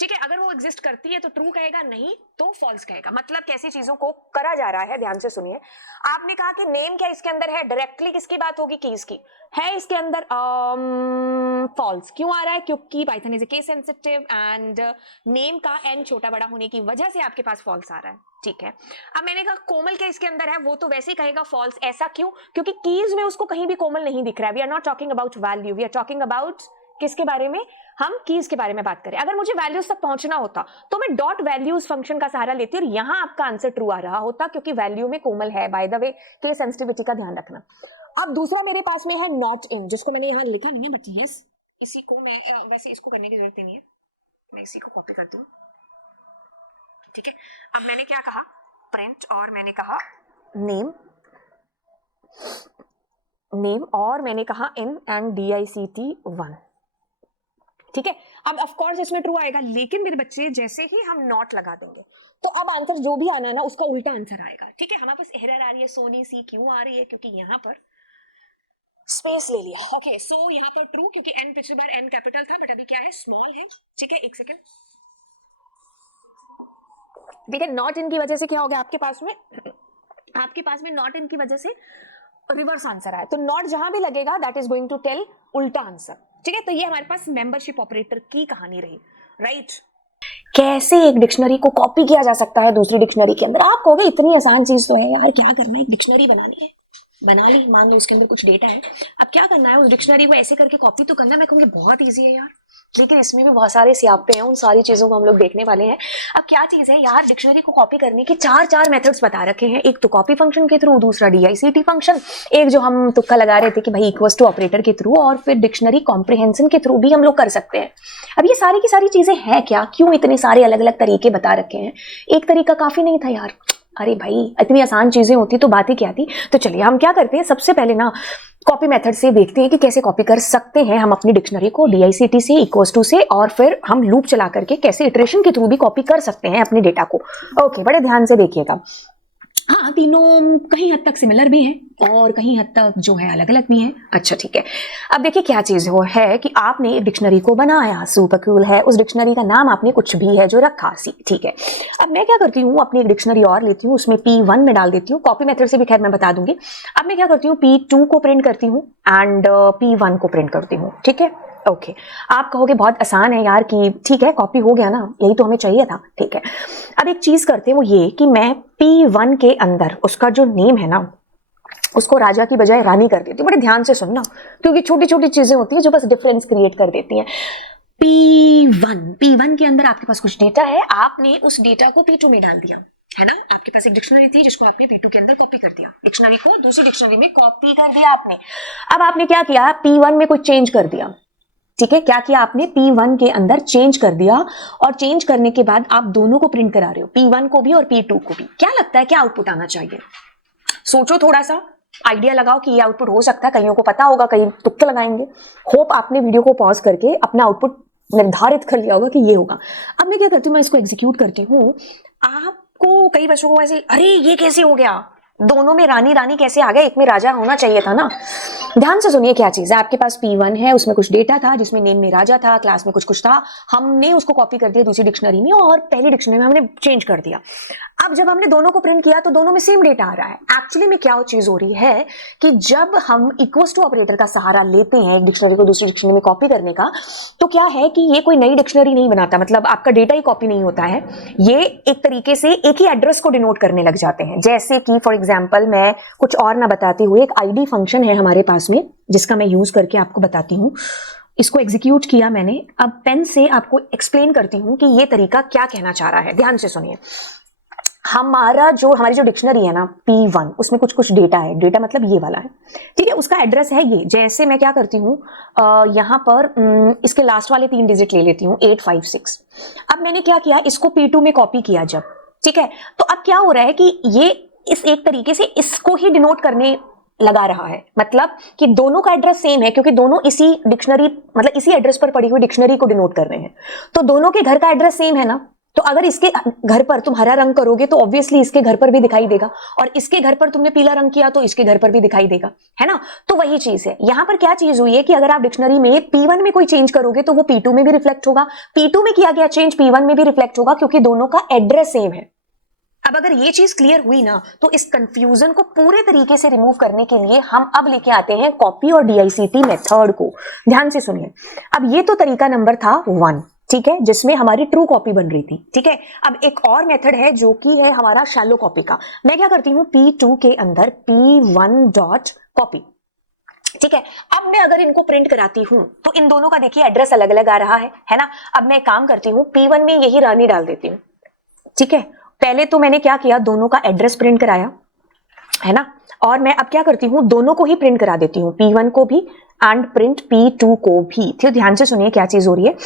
ठीक है। अगर वो एग्जिस्ट करती है तो ट्रू कहेगा, नहीं तो फॉल्स कहेगा। मतलब कैसी चीजों को करा जा रहा है, ध्यान से सुनिए। आपने कहा कि नेम क्या इसके अंदर है, डायरेक्टली किसकी बात होगी, कीज की है इसके अंदर, फॉल्स क्यों आ रहा है, क्योंकि Python is a case sensitive and name का एन छोटा बड़ा होने की वजह से आपके पास फॉल्स आ रहा है, ठीक है। अब मैंने कहा कोमल क्या इसके अंदर है, वो तो वैसे ही कहेगा फॉल्स, ऐसा क्यों, क्योंकि कीज में उसको कहीं भी कोमल नहीं दिख रहा है। We are not talking about value, we are talking about किसके बारे में, हम कीज के बारे में बात करें, अगर मुझे वैल्यूज तक पहुंचना होता तो मैं डॉट वैल्यूज फंक्शन का सहारा लेती और यहां आपका आंसर ट्रू आ रहा होता, क्योंकि वैल्यू में कोमल है बाय द वे, तो ये सेंसिटिविटी का ध्यान रखना। अब दूसरा मेरे पास में है नॉट इन, जिसको मैंने यहां लिखा नहीं है, बट यस इसी को मैं वैसे इसको करने की जरूरत नहीं है, मैं इसी को कॉपी कर दूं, ठीक है। अब मैंने क्या कहा, प्रिंट, और मैंने कहा नेम, और मैंने कहा इन एंड DICT1, ठीक है। अब ऑफ कोर्स इसमें ट्रू आएगा, लेकिन मेरे बच्चे जैसे ही हम नॉट लगा देंगे तो अब आंसर जो भी आना है ना उसका उल्टा आंसर आएगा, ठीक है। हमारे पास एरर आ रही है, सोनी सी क्यों आ रही है, क्योंकि यहाँ पर स्पेस ले लिया, ओके। सो यहाँ पर ट्रू, क्योंकि एन पिछली बार एन कैपिटल था, बट अभी क्या है, स्मॉल है, ठीक है। एक सेकेंड, देखिए नॉट इन की वजह से क्या हो गया आपके पास में नॉट इन की वजह से रिवर्स आंसर आया, तो नॉट जहां भी लगेगा that is going to tell उल्टा आंसर, ठीक है। तो ये हमारे पास मेंबरशिप ऑपरेटर की कहानी रही, राइट। कैसे एक डिक्शनरी को कॉपी किया जा सकता है दूसरी डिक्शनरी के अंदर, आप कहोगे इतनी आसान चीज तो है यार, क्या करना है, एक डिक्शनरी बनानी है, बना ली, मान लो उसके अंदर कुछ डेटा है, अब क्या करना है, उस डिक्शनरी को ऐसे करके कॉपी तो करना, मैं कहूँगी बहुत ईजी है यार, लेकिन इसमें भी बहुत सारे स्यापे हैं, उन सारी चीजों को हम लोग देखने वाले हैं। अब क्या चीज है यार, डिक्शनरी को कॉपी करने की चार मेथड्स बता रखे हैं, एक तो कॉपी फंक्शन के थ्रू, दूसरा DICT फंक्शन, एक जो हम तुक्का लगा रहे थे कि भाई इक्वल्स टू ऑपरेटर के थ्रू, और फिर डिक्शनरी कॉम्प्रिहेंशन के थ्रू भी हम लोग कर सकते हैं। अब ये सारी की सारी चीजें हैं क्या, क्यों इतने सारे अलग अलग तरीके बता रखे हैं, एक तरीका काफी नहीं था यार, अरे भाई इतनी आसान चीजें होती तो बात ही क्या थी। तो चलिए हम क्या करते हैं, सबसे पहले ना कॉपी मेथड से देखते हैं कि कैसे कॉपी कर सकते हैं हम अपनी डिक्शनरी को DICT से, इक्वल्स टू से, और फिर हम लूप चला करके कैसे इटरेशन के थ्रू भी कॉपी कर सकते हैं अपने डेटा को। ओके, बड़े ध्यान से देखिएगा। हाँ, तीनों कहीं हद तक सिमिलर भी हैं और कहीं हद तक जो है अलग अलग भी हैं। अच्छा ठीक है, अब देखिए क्या चीज हो है कि आपने एक डिक्शनरी को बनाया, सुपर कूल है, उस डिक्शनरी का नाम आपने कुछ भी है जो रखा, सी, ठीक है। अब मैं क्या करती हूँ, अपनी एक डिक्शनरी और लेती हूँ, उसमें P1 में डाल देती हूँ, कॉपी मेथड से भी खैर मैं बता दूंगी। अब मैं क्या करती हूँ, P2 को प्रिंट करती हूँ एंड P1 को प्रिंट करती हूँ, ठीक है। ओके, आप कहोगे बहुत आसान है यार, कि ठीक है कॉपी हो गया ना, यही तो हमें चाहिए था, ठीक है। अब एक चीज करते हैं, वो ये कि मैं P1 के अंदर उसका जो नेम है ना, उसको राजा की बजाय रानी कर देती हूँ। बड़े ध्यान से सुनना, क्योंकि छोटी छोटी चीजें होती है जो बस डिफरेंस क्रिएट कर देती हैं। P1 के अंदर आपके पास कुछ डेटा है, आपने उस डेटा को P2 में डाल दिया, है ना। आपके पास एक डिक्शनरी थी जिसको आपने P2 के अंदर कॉपी कर दिया, डिक्शनरी को दूसरी डिक्शनरी में कॉपी कर दिया आपने। अब आपने क्या किया, P1 में कुछ चेंज कर दिया, ठीक है। क्या किया आपने, P1 के अंदर चेंज कर दिया, और चेंज करने के बाद आप दोनों को प्रिंट करा रहे हो, P1 को भी और P2 को भी। क्या लगता है क्या आउटपुट आना चाहिए, सोचो थोड़ा सा, आइडिया लगाओ कि ये आउटपुट हो सकता है, कईयों को पता होगा, कई तुक्के लगाएंगे। होप आपने वीडियो को पॉज करके अपना आउटपुट निर्धारित कर लिया होगा कि ये होगा। अब मैं क्या करती हूँ, मैं इसको एग्जीक्यूट करती हूँ। आपको कई बच्चों को ऐसे, अरे ये कैसे हो गया, दोनों में रानी रानी कैसे आ गया, एक में राजा होना चाहिए था ना। ध्यान से सुनिए क्या चीज है, आपके पास P1 है, उसमें कुछ डेटा था जिसमें नेम में राजा था, क्लास में कुछ कुछ था, हमने उसको कॉपी कर दिया दूसरी डिक्शनरी में, और पहली डिक्शनरी में हमने चेंज कर दिया। अब जब हमने दोनों को प्रिंट किया तो दोनों में सेम डेटा आ रहा है। एक्चुअली में क्या चीज हो रही है कि जब हम इक्वल्स टू ऑपरेटर का सहारा लेते हैं एक डिक्शनरी को दूसरी डिक्शनरी में कॉपी करने का, तो क्या है कि ये कोई नई डिक्शनरी नहीं बनाता, मतलब आपका डेटा ही कॉपी नहीं होता है, ये एक तरीके से एक ही एड्रेस को डिनोट करने लग जाते हैं। जैसे कि फॉर एग्जाम्पल मैं कुछ और ना बताती हुई, एक ID फंक्शन है हमारे पास में जिसका मैं यूज करके आपको बताती हूँ। इसको एग्जीक्यूट किया मैंने, अब पेन से आपको एक्सप्लेन करती हूँ कि ये तरीका क्या कहना चाह रहा है। ध्यान से सुनिए, हमारी जो डिक्शनरी है ना P1, उसमें कुछ कुछ डेटा है, डेटा मतलब ये वाला है, ठीक है, उसका एड्रेस है ये। जैसे मैं क्या करती हूँ, यहाँ पर इसके लास्ट वाले 3 डिजिट ले लेती हूँ, 856। अब मैंने क्या किया, इसको P2 में कॉपी किया जब, ठीक है, तो अब क्या हो रहा है कि ये इस एक तरीके से इसको ही डिनोट करने लगा रहा है, मतलब कि दोनों का एड्रेस सेम है, क्योंकि दोनों इसी डिक्शनरी मतलब इसी एड्रेस पर पड़ी हुई डिक्शनरी को डिनोट कर रहे हैं, तो दोनों के घर का एड्रेस सेम है ना। तो अगर इसके घर पर तुम हरा रंग करोगे तो ऑब्वियसली इसके घर पर भी दिखाई देगा, और इसके घर पर तुमने पीला रंग किया तो इसके घर पर भी दिखाई देगा, है ना। तो वही चीज है यहाँ पर। क्या चीज हुई है कि अगर आप डिक्शनरी में P1 में कोई चेंज करोगे तो वो P2 में भी रिफ्लेक्ट होगा, P2 में किया गया चेंज P1 में भी रिफ्लेक्ट होगा, क्योंकि दोनों का एड्रेस सेम है। अब अगर ये चीज क्लियर हुई ना, तो इस कंफ्यूजन को पूरे तरीके से रिमूव करने के लिए हम अब लेके आते हैं कॉपी और DICT मेथड को। ध्यान से सुनिए, अब ये तो तरीका नंबर था 1, ठीक है, जिसमें हमारी ट्रू कॉपी बन रही थी, ठीक है। अब एक और मेथड है जो कि है हमारा शैलो कॉपी का। मैं क्या करती हूँ, P2 के अंदर P1 डॉट कॉपी, ठीक है। अब मैं अगर इनको प्रिंट कराती हूं तो इन दोनों का देखिए एड्रेस अलग अलग आ रहा है ना। अब मैं एक काम करती हूं, P1 में यही रानी डाल देती हूं। ठीक है, पहले तो मैंने क्या किया, दोनों का एड्रेस प्रिंट कराया, है ना। और मैं अब क्या करती हूं, दोनों को ही प्रिंट करा देती हूं, P1 को भी एंड प्रिंट P2 को भी। तो ध्यान से सुनिए क्या चीज हो रही है,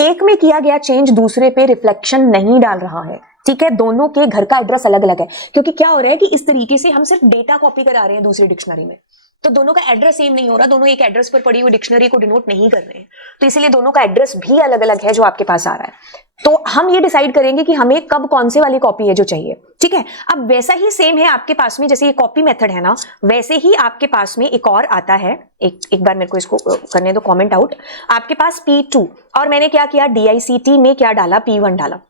एक में किया गया चेंज दूसरे पे रिफ्लेक्शन नहीं डाल रहा है। ठीक है, दोनों के घर का एड्रेस अलग अलग है, क्योंकि क्या हो रहा है कि इस तरीके से हम सिर्फ डेटा कॉपी करा रहे हैं दूसरी डिक्शनरी में, तो दोनों का एड्रेस सेम नहीं हो रहा, दोनों एक एड्रेस पर पड़ी हुई डिक्शनरी को डिनोट नहीं कर रहे हैं, तो इसलिए दोनों का एड्रेस भी अलग अलग है जो आपके पास आ रहा है। तो हम ये डिसाइड करेंगे कि हमें कब कौन से वाली कॉपी है जो चाहिए। ठीक है, अब वैसा ही सेम है आपके पास में, जैसे ये कॉपी मेथड है ना, वैसे ही आपके पास में एक और आता है, एक बार मेरे को इसको करने दो कमेंट आउट। आपके पास P2 और मैंने क्या किया, DICT में क्या डाला, P1 डाला।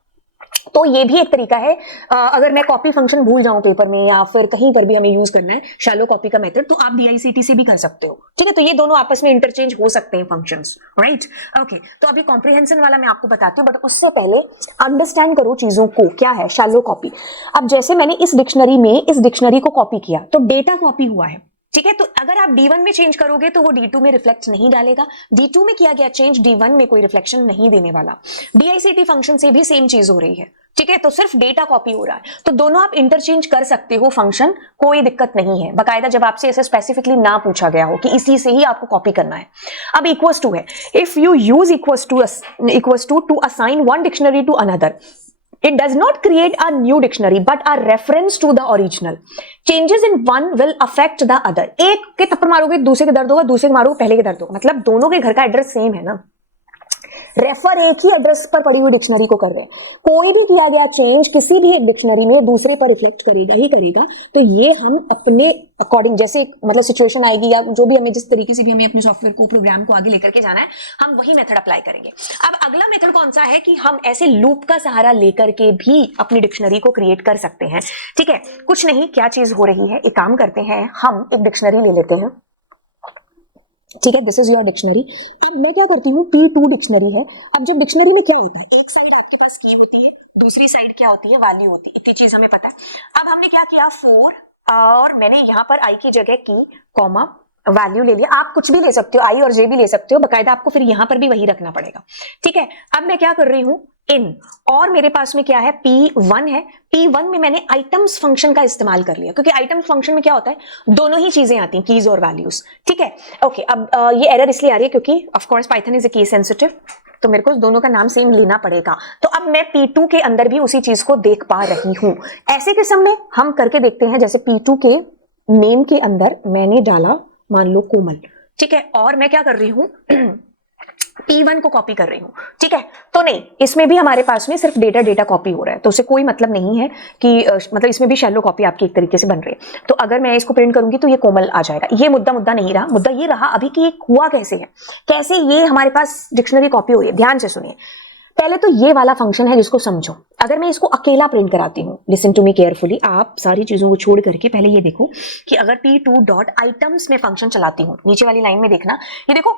तो ये भी एक तरीका है, अगर मैं कॉपी फंक्शन भूल जाऊं पेपर में या फिर कहीं पर भी हमें यूज करना है शैलो कॉपी का मेथड, तो आप DICT से भी कर सकते हो। ठीक है, तो ये दोनों आपस में इंटरचेंज हो सकते हैं फंक्शंस, राइट। ओके, तो अभी कॉम्प्रिहेंशन वाला मैं आपको बताती हूँ, बट उससे पहले अंडरस्टैंड करो चीजों को, क्या है शैलो कॉपी। अब जैसे मैंने इस डिक्शनरी में इस डिक्शनरी को कॉपी किया तो डेटा कॉपी हुआ है। ठीक है, तो अगर आप D1 में चेंज करोगे तो वो D2 में रिफ्लेक्ट नहीं डालेगा, D2 में किया गया चेंज D1 में कोई रिफ्लेक्शन नहीं देने वाला। DICT फंक्शन से भी सेम चीज हो रही है। ठीक है, तो सिर्फ डेटा कॉपी हो रहा है, तो दोनों आप इंटरचेंज कर सकते हो फंक्शन, कोई दिक्कत नहीं है, बकायदा जब आपसे ऐसे स्पेसिफिकली ना पूछा गया हो कि इसी से ही आपको कॉपी करना है। अब इक्वल्स टू है, if you use equals to assign one dictionary to another, it does not create a new dictionary but a reference to the original. Changes in one will affect the other. एक के थप्पड़ मारोगे दूसरे के दर्द होगा, दूसरे के मारोगे पहले के दर्द होगा, मतलब दोनों के घर का एड्रेस सेम है ना, रेफर एक ही एड्रेस पर पड़ी हुई डिक्शनरी को कर रहे हैं। कोई भी किया गया चेंज किसी भी एक डिक्शनरी में दूसरे पर रिफ्लेक्ट करेगा ही करेगा। तो ये हम अपने अकॉर्डिंग, जैसे मतलब सिचुएशन आएगी या जो भी हमें जिस तरीके से भी हमें अपने सॉफ्टवेयर को प्रोग्राम को आगे लेकर के जाना है, हम वही मेथड अप्लाई करेंगे। अब अगला मेथड कौन सा है कि हम ऐसे लूप का सहारा लेकर के भी अपनी डिक्शनरी को क्रिएट कर सकते हैं। ठीक है, कुछ नहीं, क्या चीज हो रही है, एक काम करते हैं, हम एक डिक्शनरी ले लेते हैं। ठीक है, दिस इज योर डिक्शनरी। अब मैं क्या करती हूँ, P2 डिक्शनरी है। अब जब डिक्शनरी में क्या होता है, एक साइड आपके पास की होती है, दूसरी साइड क्या होती है, वैल्यू होती है, इतनी चीज हमें पता है। अब हमने क्या किया, 4 और मैंने यहाँ पर आई की जगह की कॉमा वैल्यू ले लिया। आप कुछ भी ले सकते हो, आई और जे भी ले सकते हो, बकायदा आपको फिर यहाँ पर भी वही रखना पड़ेगा। ठीक है, अब मैं क्या कर रही हूँ, इन, और मेरे पास में क्या है, P1 है। P1 में मैंने आइटम्स फंक्शन का इस्तेमाल कर लिया, क्योंकि आइटम्स फंक्शन में क्या होता है, दोनों ही चीजें आती हैं, कीज और वैल्यूज। ठीक है, ओके। अब ये एरर इसलिए आ रही है क्योंकि of course Python is a case sensitive, तो मेरे को दोनों का नाम सेम लेना पड़ेगा। तो अब मैं P2 के अंदर भी उसी चीज को देख पा रही हूं। ऐसे किस्म में हम करके देखते हैं, जैसे P2 के नेम के अंदर मैंने डाला मान लो कोमल। ठीक है, और मैं क्या कर रही हूं, P1 को कॉपी कर रही हूं। ठीक है, तो नहीं, इसमें भी हमारे पास में सिर्फ डेटा कॉपी हो रहा है, तो उससे कोई मतलब नहीं है कि मतलब इसमें भी शैलो कॉपी आपकी एक तरीके से बन रही है। तो अगर मैं इसको प्रिंट करूंगी तो ये कोमल आ जाएगा। ये मुद्दा नहीं रहा, मुद्दा ये रहा अभी कि ये हुआ कैसे है, कैसे ये हमारे पास डिक्शनरी कॉपी हुई है। ध्यान से सुनिए, पहले तो ये वाला फंक्शन है जिसको समझो। अगर मैं इसको अकेला प्रिंट कराती हूँ, लिसन टू मी केयरफुली, आप सारी चीजों को छोड़ करके पहले ये देखो कि अगर P2 डॉट आइटम्स में फंक्शन चलाती हूँ, नीचे वाली लाइन में देखना, ये देखो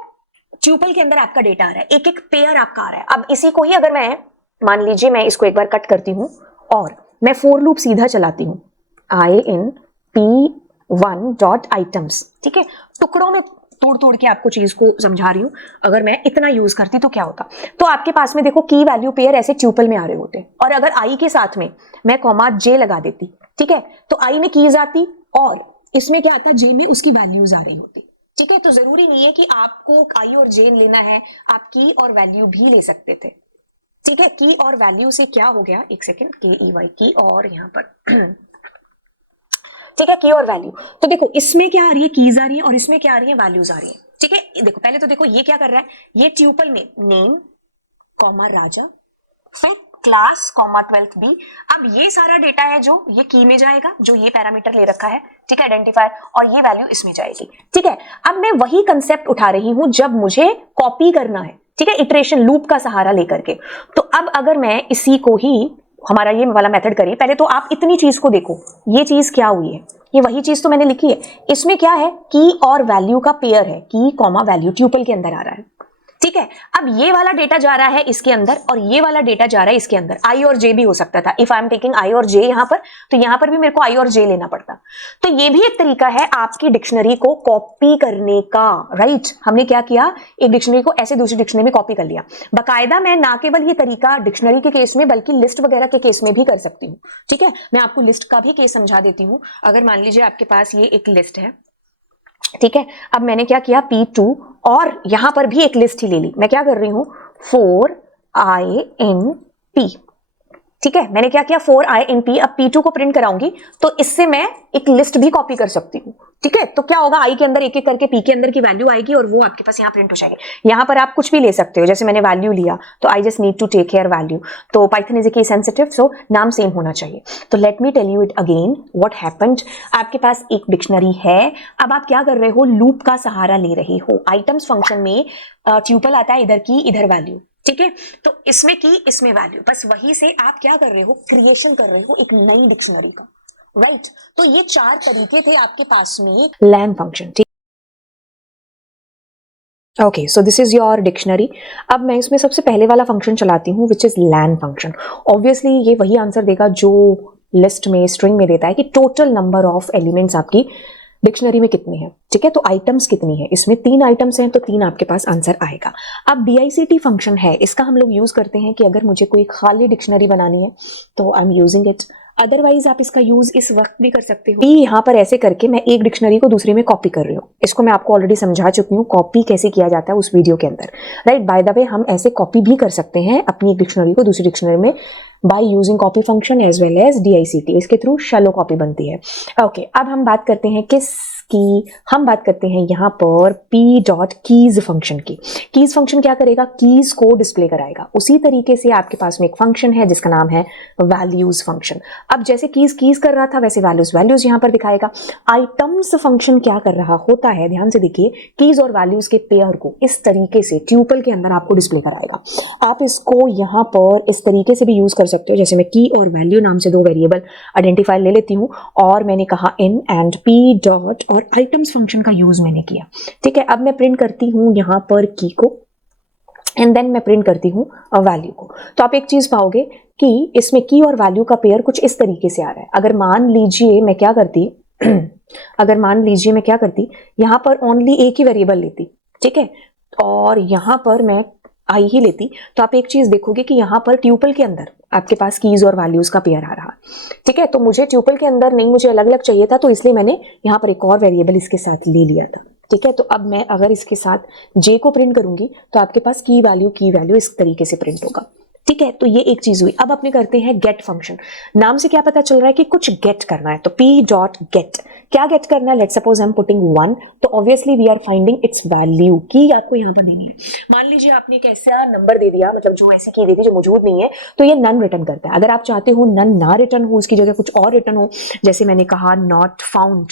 ट्यूपल के अंदर आपका डेटा आ रहा है, एक एक पेयर आपका आ रहा है। अब इसी को ही अगर मैं, मान लीजिए मैं इसको एक बार कट करती हूँ और मैं फोर लूप सीधा चलाती हूँ, आई इन P1 डॉट आइटम्स। ठीक है, टुकड़ों में तोड़ के आपको चीज को समझा रही हूं। अगर मैं इतना यूज करती तो क्या होता, तो आपके पास में देखो की वैल्यू पेयर ऐसे ट्यूपल में आ रहे होते, और अगर आई के साथ में मैं कॉमा जे लगा देती, ठीक है, तो आई में कीज आती और इसमें क्या आता, जे में उसकी वैल्यूज आ रही होती। ठीक है, तो जरूरी नहीं है कि आपको आई और जे लेना है, आप की और वैल्यू भी ले सकते थे। ठीक है, की और वैल्यू से क्या हो गया, एक सेकेंड, KEY की और यहाँ पर ठीक है, की और वैल्यू। तो देखो इसमें क्या आ रही है, कीज आ रही है, और इसमें क्या आ रही है, वैल्यूज आ रही है। ठीक है, देखो पहले तो देखो ये क्या कर रहा है, ये ट्यूपल में नेम कॉमा राजा, फिर क्लास कॉमा 12th B। अब ये सारा डेटा है जो ये की में जाएगा, जो ये पैरामीटर ले रखा है, ठीक है, आइडेंटिफायर, और ये वैल्यू इसमें जाएगी। ठीक है, अब मैं वही कंसेप्ट उठा रही हूं जब मुझे कॉपी करना है, ठीक है, इटरेशन लूप का सहारा लेकर के। तो अब अगर मैं इसी को ही, हमारा ये वाला मेथड करिए, पहले तो आप इतनी चीज को देखो, ये चीज क्या हुई है, ये वही चीज तो मैंने लिखी है। इसमें क्या है, की और वैल्यू का पेयर है, की कॉमा वैल्यू ट्यूपल के अंदर आ रहा है। ठीक है। अब ये वाला डेटा जा रहा है इसके अंदर और ये वाला डेटा जा रहा है इसके अंदर। आई और जे भी हो सकता था। If I am taking I और जे यहां पर, तो यहां पर भी मेरे को आई और जे लेना पड़ता। तो ये भी एक तरीका है आपकी डिक्शनरी को कॉपी करने का, राइट। हमने क्या किया, एक डिक्शनरी को ऐसे दूसरी डिक्शनरी में कॉपी कर लिया। बाकायदा मैं ना केवल ये तरीका डिक्शनरी के केस में बल्कि लिस्ट वगैरह के केस में भी कर सकती हूँ। ठीक है, मैं आपको लिस्ट का भी केस समझा देती हूँ। अगर मान लीजिए आपके पास ये एक लिस्ट है, ठीक है। अब मैंने क्या किया, P2 और यहां पर भी एक लिस्ट ही ले ली। मैं क्या कर रही हूं, 4INP, ठीक है। मैंने क्या किया, 4INP। अब P2 को प्रिंट कराऊंगी तो इससे मैं एक लिस्ट भी कॉपी कर सकती हूँ। ठीक है, तो क्या होगा, आई के अंदर एक एक करके P के अंदर की वैल्यू आएगी और वो आपके पास यहाँ प्रिंट हो जाएगी। यहाँ पर आप कुछ भी ले सकते हो, जैसे मैंने वैल्यू लिया तो I just need to take care value. तो Python is a case sensitive, so नाम सेम होना चाहिए। तो let me tell you it again what happened. आपके पास एक डिक्शनरी है, अब आप क्या कर रहे हो, लूप का सहारा ले रहे हो। आइटम्स फंक्शन में ट्यूपल आता है, इधर की इधर वैल्यू, ठीक है। तो इसमें की इसमें वैल्यू, बस वही से आप क्या कर रहे हो, क्रिएशन कर रहे हो एक नई डिक्शनरी का, राइट। तो ये 4 तरीके थे आपके पास में लैन फंक्शन, ठीक। Okay, so this is your dictionary. अब मैं इसमें सबसे पहले वाला फंक्शन चलाती हूँ which is len function. Obviously ये वही आंसर देगा जो लिस्ट में स्ट्रिंग में देता है कि टोटल नंबर ऑफ एलिमेंट्स आपकी डिक्शनरी में कितनी है, ठीक है। तो आइटम्स कितनी है, इसमें 3 आइटम्स हैं तो 3 आपके पास आंसर आएगा। अब DICT फंक्शन है, इसका हम लोग यूज करते हैं कि अगर मुझे कोई खाली डिक्शनरी बनानी है तो I am using it. Otherwise आप इसका यूज इस वक्त भी कर सकते हो कि यहाँ पर ऐसे करके मैं एक डिक्शनरी को दूसरे में कॉपी कर रही हूँ। इसको मैं आपको ऑलरेडी समझा चुकी हूँ कॉपी कैसे किया जाता है उस वीडियो के अंदर, राइट। बाय द वे हम ऐसे कॉपी भी कर सकते हैं अपनी एक डिक्शनरी को दूसरी डिक्शनरी में by using copy function as well as DICT। इसके थ्रू शैलो कॉपी बनती है। ओके, अब हम बात करते हैं हम बात करते हैं यहाँ पर p.keys फंक्शन की। कीज फंक्शन क्या करेगा, कीज को डिस्प्ले कराएगा। उसी तरीके से आपके पास में एक फंक्शन है जिसका नाम है वैल्यूज फंक्शन। अब जैसे कीज कर रहा था वैसे वैल्यूज यहाँ पर दिखाएगा। आइटम्स फंक्शन क्या कर रहा होता है, ध्यान से देखिए, कीज और वैल्यूज के पेयर को इस तरीके से ट्यूपल के अंदर आपको डिस्प्ले कराएगा। आप इसको यहाँ पर इस तरीके से भी यूज कर सकते हो, जैसे मैं की और वैल्यू नाम से 2 वेरिएबल आइडेंटिफायर ले लेती हूँ और मैंने कहा इन एंड p डॉट और आइटम्स फंक्शन का यूज मैंने किया, ठीक है। अब मैं प्रिंट करती हूं यहां पर की को एंड देन मैं प्रिंट करती हूं वैल्यू को। तो आप एक चीज पाओगे कि इसमें की और वैल्यू का पेयर कुछ इस तरीके से आ रहा है। अगर मान लीजिए मैं क्या करती यहां पर ओनली एक ही वेरिएबल लेती, ठीक है, और यहां पर मैं आई ही लेती, तो आप एक चीज देखोगे कि यहाँ पर ट्यूपल के अंदर आपके पास कीज और वैल्यूज का पेयर आ रहा, ठीक है। तो मुझे ट्यूपल के अंदर नहीं, मुझे अलग अलग चाहिए था, तो इसलिए मैंने यहाँ पर एक और वेरिएबल इसके साथ ले लिया था, ठीक है। तो अब मैं अगर इसके साथ जे को प्रिंट करूंगी तो आपके पास की वैल्यू इस तरीके से प्रिंट होगा, ठीक है। तो ये एक चीज हुई। अब अपने करते हैं गेट फंक्शन। नाम से क्या पता चल रहा है कि कुछ गेट करना है, तो p.get। क्या गेट करना है, let's suppose I am putting 1, तो obviously we are finding its value. Key आपको यहाँ पर देनी है। मान लीजिए आपने एक ऐसा नंबर दे दिया, मतलब जो ऐसी की दे दी जो मौजूद नहीं है, तो ये नन रिटर्न करता है। अगर आप चाहते हो नन ना रिटर्न हो, उसकी जगह कुछ और रिटर्न हो, जैसे मैंने कहा नॉट फाउंड,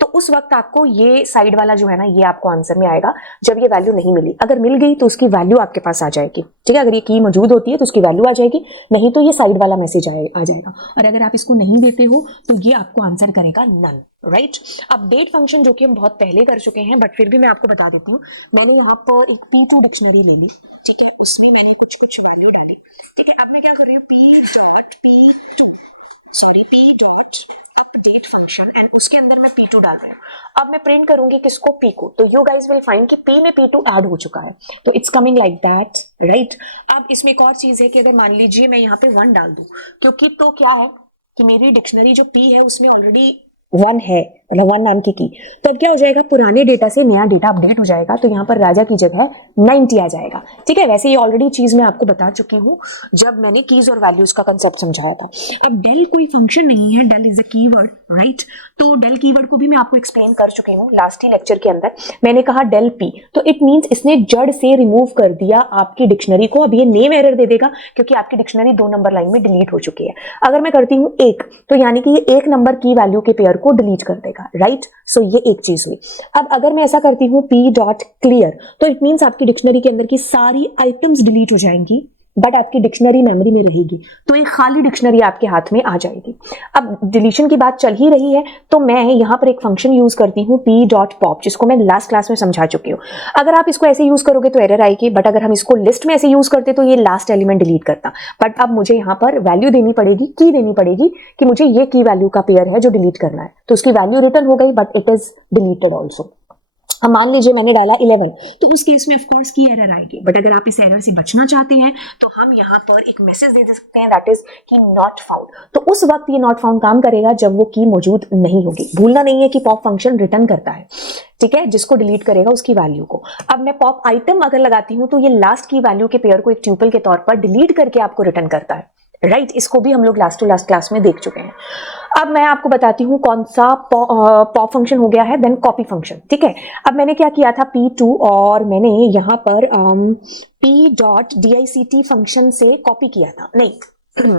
तो उस वक्त आपको ये साइड वाला जो है ना, ये आपको आंसर में आएगा जब ये वैल्यू नहीं मिली। अगर मिल गई तो उसकी वैल्यू आपके पास आ जाएगी, ठीक है। अगर ये की मौजूद होती है तो उसकी वैल्यू आ जाएगी, नहीं तो ये साइड वाला मैसेज आ जाएगा। और अगर आप इसको नहीं देते हो तो ये आपको आंसर करेगा नन, राइट। अपडेट फंक्शन जो कि हम बहुत पहले कर चुके हैं, बट फिर भी मैं आपको बता देता हूँ। मैंने यहाँ पर एक P2 डिक्शनरी ले ली, ठीक है, उसमें मैंने कुछ वैल्यू डाली, ठीक है। अब मैं क्या कर रही हूँ, p dot update function and उसके अंदर मैं P2 डाल रही हूँ। अब मैं प्रिंट करूंगी किसको, P को, तो यू गाइज विल फाइंड कि P में P2 ऐड हो चुका है, तो it's coming like that, right. अब इसमें एक और चीज है कि अगर मान लीजिए मैं यहाँ पे 1 डाल दूं, क्योंकि तो क्या है कि मेरी डिक्शनरी जो P है उसमें ऑलरेडी 1 है, मतलब 1 नाम की तो अब क्या हो जाएगा, पुराने डेटा से नया डेटा अपडेट हो जाएगा, तो यहाँ पर राजा की जगह 90 आ जाएगा, ठीक है। वैसे ये ऑलरेडी चीज मैं आपको बता चुकी हूँ जब मैंने कीज और वैल्यूज का कंसेप्ट समझाया था। अब डेल कोई फंक्शन नहीं है, del is a keyword, right. तो डेल कीवर्ड को भी मैं आपको एक्सप्लेन कर चुकी हूँ लास्ट ही लेक्चर के अंदर। मैंने कहा डेल पी, तो इट मीन्स इसने जड़ से रिमूव कर दिया आपकी डिक्शनरी को। अब ये नेम एरर दे देगा क्योंकि आपकी डिक्शनरी 2 नंबर लाइन में डिलीट हो चुकी है। अगर मैं करती हूँ 1, तो यानी कि ये 1 नंबर की वैल्यू के पेयर को डिलीट कर देगा, राइट। सो ये एक चीज हुई। अब अगर मैं ऐसा करती हूँ p.clear, तो इट मीन्स आपकी डिक्शनरी के अंदर की सारी आइटम्स डिलीट हो जाएंगी, बट आपकी डिक्शनरी मेमोरी में रहेगी, तो एक खाली डिक्शनरी आपके हाथ में आ जाएगी। अब डिलीशन की बात चल ही रही है तो मैं यहाँ पर एक फंक्शन यूज करती हूँ p.pop, जिसको मैं लास्ट क्लास में समझा चुकी हूँ। अगर आप इसको ऐसे यूज करोगे तो एरर आएगी, बट अगर हम इसको लिस्ट में ऐसे यूज करते तो ये लास्ट एलिमेंट डिलीट करता। बट अब मुझे यहाँ पर वैल्यू देनी पड़ेगी, की देनी पड़ेगी कि मुझे ये की वैल्यू का पेयर है जो डिलीट करना है, तो उसकी वैल्यू रिटर्न हो गई but it is deleted also. अब मान लीजिए मैंने डाला 11, तो उस केस में ऑफ कोर्स की एरर आएगी, बट अगर आप इस एरर से बचना चाहते हैं तो हम यहाँ पर एक मैसेज दे सकते हैं, दैट इज की नॉट फाउंड। तो उस वक्त ये नॉट फाउंड काम करेगा जब वो की मौजूद नहीं होगी। भूलना नहीं है कि पॉप फंक्शन रिटर्न करता है, ठीक है, जिसको डिलीट करेगा उसकी वैल्यू को। अब मैं पॉप आइटम अगर लगाती हूँ तो ये लास्ट की वैल्यू के पेयर को एक ट्यूपल के तौर पर डिलीट करके आपको रिटर्न करता है, राइट। इसको भी हम लोग लास्ट टू लास्ट क्लास में देख चुके हैं। अब मैं आपको बताती हूँ कौन सा पॉप फंक्शन हो गया है, देन कॉपी फंक्शन, ठीक है। अब मैंने क्या किया था p2 और मैंने यहाँ पर p.dict फंक्शन से कॉपी किया था, नहीं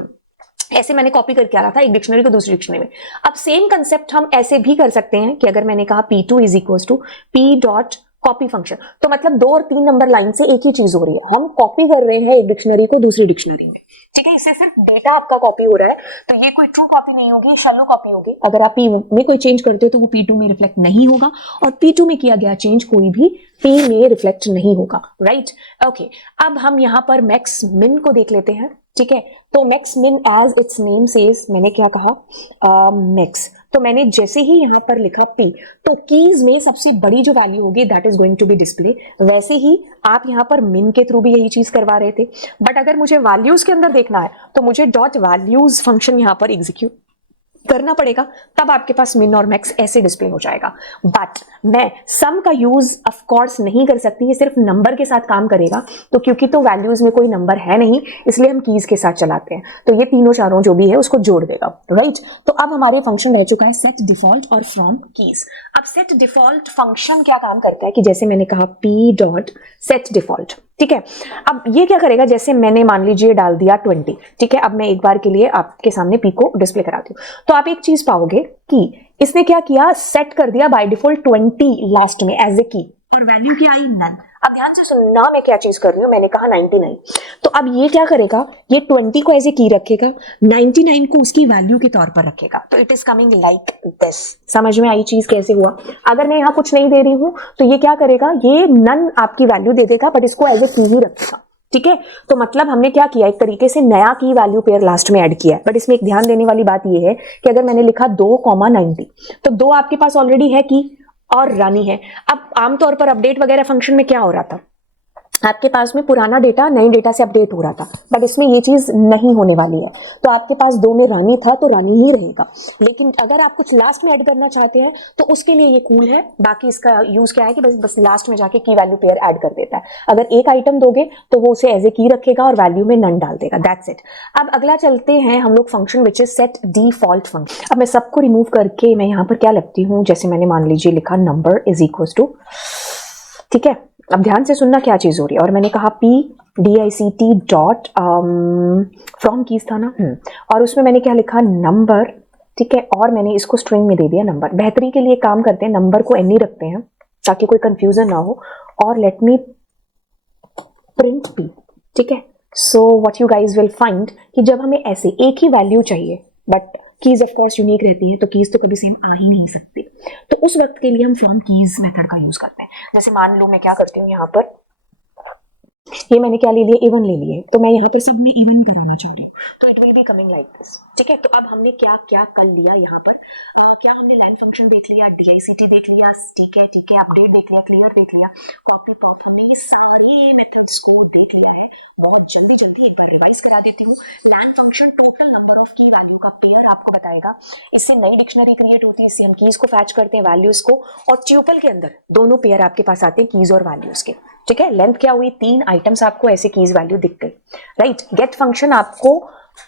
ऐसे मैंने कॉपी करके आ रहा था एक डिक्शनरी को दूसरी डिक्शनरी में। अब सेम कंसेप्ट हम ऐसे भी कर सकते हैं कि अगर मैंने कहा p2 is equal to p.copy function, तो मतलब 2 और 3 नंबर लाइन से एक ही चीज हो रही है, हम कॉपी कर रहे हैं एक डिक्शनरी को दूसरी डिक्शनरी में, ठीक है। इससे सिर्फ डेटा आपका कॉपी हो रहा है, तो ये कोई ट्रू कॉपी नहीं होगी, शैलो कॉपी होगी। अगर आप p में कोई चेंज करते हो तो वो p2 में रिफ्लेक्ट नहीं होगा, और p2 में किया गया चेंज कोई भी p में रिफ्लेक्ट नहीं होगा, राइट। ओके, अब हम यहाँ पर मैक्स मिन को देख लेते हैं, ठीक है। तो max min as it's name says, मैंने क्या कहा मैक्स, तो मैंने जैसे ही यहाँ पर लिखा p, तो कीज में सबसे बड़ी जो वैल्यू होगी that is going to be display. वैसे ही आप यहाँ पर मिन के थ्रू भी यही चीज करवा रहे थे, बट अगर मुझे वैल्यूज के अंदर देखना है तो मुझे डॉट वैल्यूज फंक्शन यहाँ पर एग्जीक्यूट करना पड़ेगा, तब आपके पास मिन और मैक्स ऐसे डिस्प्ले हो जाएगा। बट मैं सम का यूज ऑफ कोर्स नहीं कर सकती, ये सिर्फ नंबर के साथ काम करेगा, तो क्योंकि तो वैल्यूज में कोई नंबर है नहीं, इसलिए हम कीज के साथ चलाते हैं, तो ये तीनों चारों जो भी है उसको जोड़ देगा, राइट। तो अब हमारे फंक्शन रह चुका है सेट डिफॉल्ट और फ्रॉम कीज। अब सेट डिफॉल्ट फंक्शन क्या काम करता है कि जैसे मैंने कहा p.set डिफॉल्ट, ठीक है। अब ये क्या करेगा, जैसे मैंने मान लीजिए डाल दिया 20, ठीक है। अब मैं एक बार के लिए आपके सामने p को डिस्प्ले कराती हूँ, तो आप एक चीज पाओगे कि इसने क्या किया, सेट कर दिया बाय डिफॉल्ट 20 लास्ट में एज ए की, और वैल्यू क्या आई नन। अब ध्यान से सुनना मैं क्या चीज कर रही हूँ, मैंने कहा 99, तो अब ये क्या करेगा, ये 20 को एज ए की रखेगा, 99 को उसकी वैल्यू के तौर पर रखेगा, तो it is coming like this. समझ में आई चीज कैसे हुआ। अगर मैं यहाँ कुछ नहीं दे रही हूँ तो ये क्या करेगा, ये नन आपकी वैल्यू दे देगा, बट इसको एज ए की ही रखेगा, ठीक है। तो मतलब हमने क्या किया, एक तरीके से नया की वैल्यू पेयर लास्ट में ऐड किया है। बट इसमें एक ध्यान देने वाली बात ये है कि अगर मैंने लिखा 2,90, तो 2 आपके पास ऑलरेडी है की और रानी है। अब आमतौर पर अपडेट वगैरह फंक्शन में क्या हो रहा था, आपके पास में पुराना डेटा नए डेटा से अपडेट हो रहा था, बट इसमें ये चीज नहीं होने वाली है। तो आपके पास 2 में रानी था तो रानी ही रहेगा, लेकिन अगर आप कुछ लास्ट में ऐड करना चाहते हैं तो उसके लिए ये कूल है। बाकी इसका यूज क्या है कि बस लास्ट में जाके की वैल्यू पेयर ऐड कर देता है। अगर एक आइटम दोगे तो वो उसे एज ए की रखेगा और वैल्यू में नन डाल देगा, दैट्स इट। अब अगला चलते हैं हम लोग function which is set default function. अब मैं सबको रिमूव करके मैं यहाँ पर क्या लिखती हूँ, जैसे मैंने मान लीजिए लिखा नंबर इज इक्वल टू, ठीक है। अब ध्यान से सुनना क्या चीज हो रही है, और मैंने कहा p.dict डॉट फ्रॉम कीज था ना, और उसमें मैंने क्या लिखा नंबर, ठीक है, और मैंने इसको स्ट्रिंग में दे दिया नंबर। बेहतरी के लिए काम करते हैं, नंबर को एनी रखते हैं ताकि कोई कंफ्यूजन ना हो, और लेट मी प्रिंट p, ठीक है। So what you guys will find कि जब हमें ऐसे एक ही वैल्यू चाहिए, but keys of course unique रहती हैं, तो कीज तो कभी सेम आ ही नहीं सकती, तो उस वक्त के लिए हम फ्रॉम कीज मेथड का यूज करते हैं। जैसे मान लो मैं क्या करती हूँ, यहाँ पर ये मैंने क्या ले लिया, इवन ले लिए, तो मैं यहाँ पर सब में इवन कराना चाह रही हूँ, तो it will be coming like this, ठीक है। तो अब हमने क्या क्या कर लिया यहाँ पर, क्या हमने लाइन फंक्शन देख लिया, dict देख लिया, ठीक है, अपडेट देख लिया, क्लियर देख लिया, कॉपी पॉप, हमने ये सारे मेथड्स को देख लिया है। और जल्दी जल्दी एक बार रिवाइज करा देती हूँ। लैन फंक्शन टोटल नंबर ऑफ की वैल्यू का पेयर आपको बताएगा, इससे नई डिक्शनरी क्रिएट होती है, इससे हम कीज को फैच करते हैं, वैल्यूज को, और ट्यूपल के अंदर दोनों पेयर आपके पास आते हैं कीज और वैल्यूज के, ठीक है। लेंथ क्या हुई, 3 आइटम्स आपको ऐसे कीज वैल्यू दिख गई, राइट। गेट फंक्शन आपको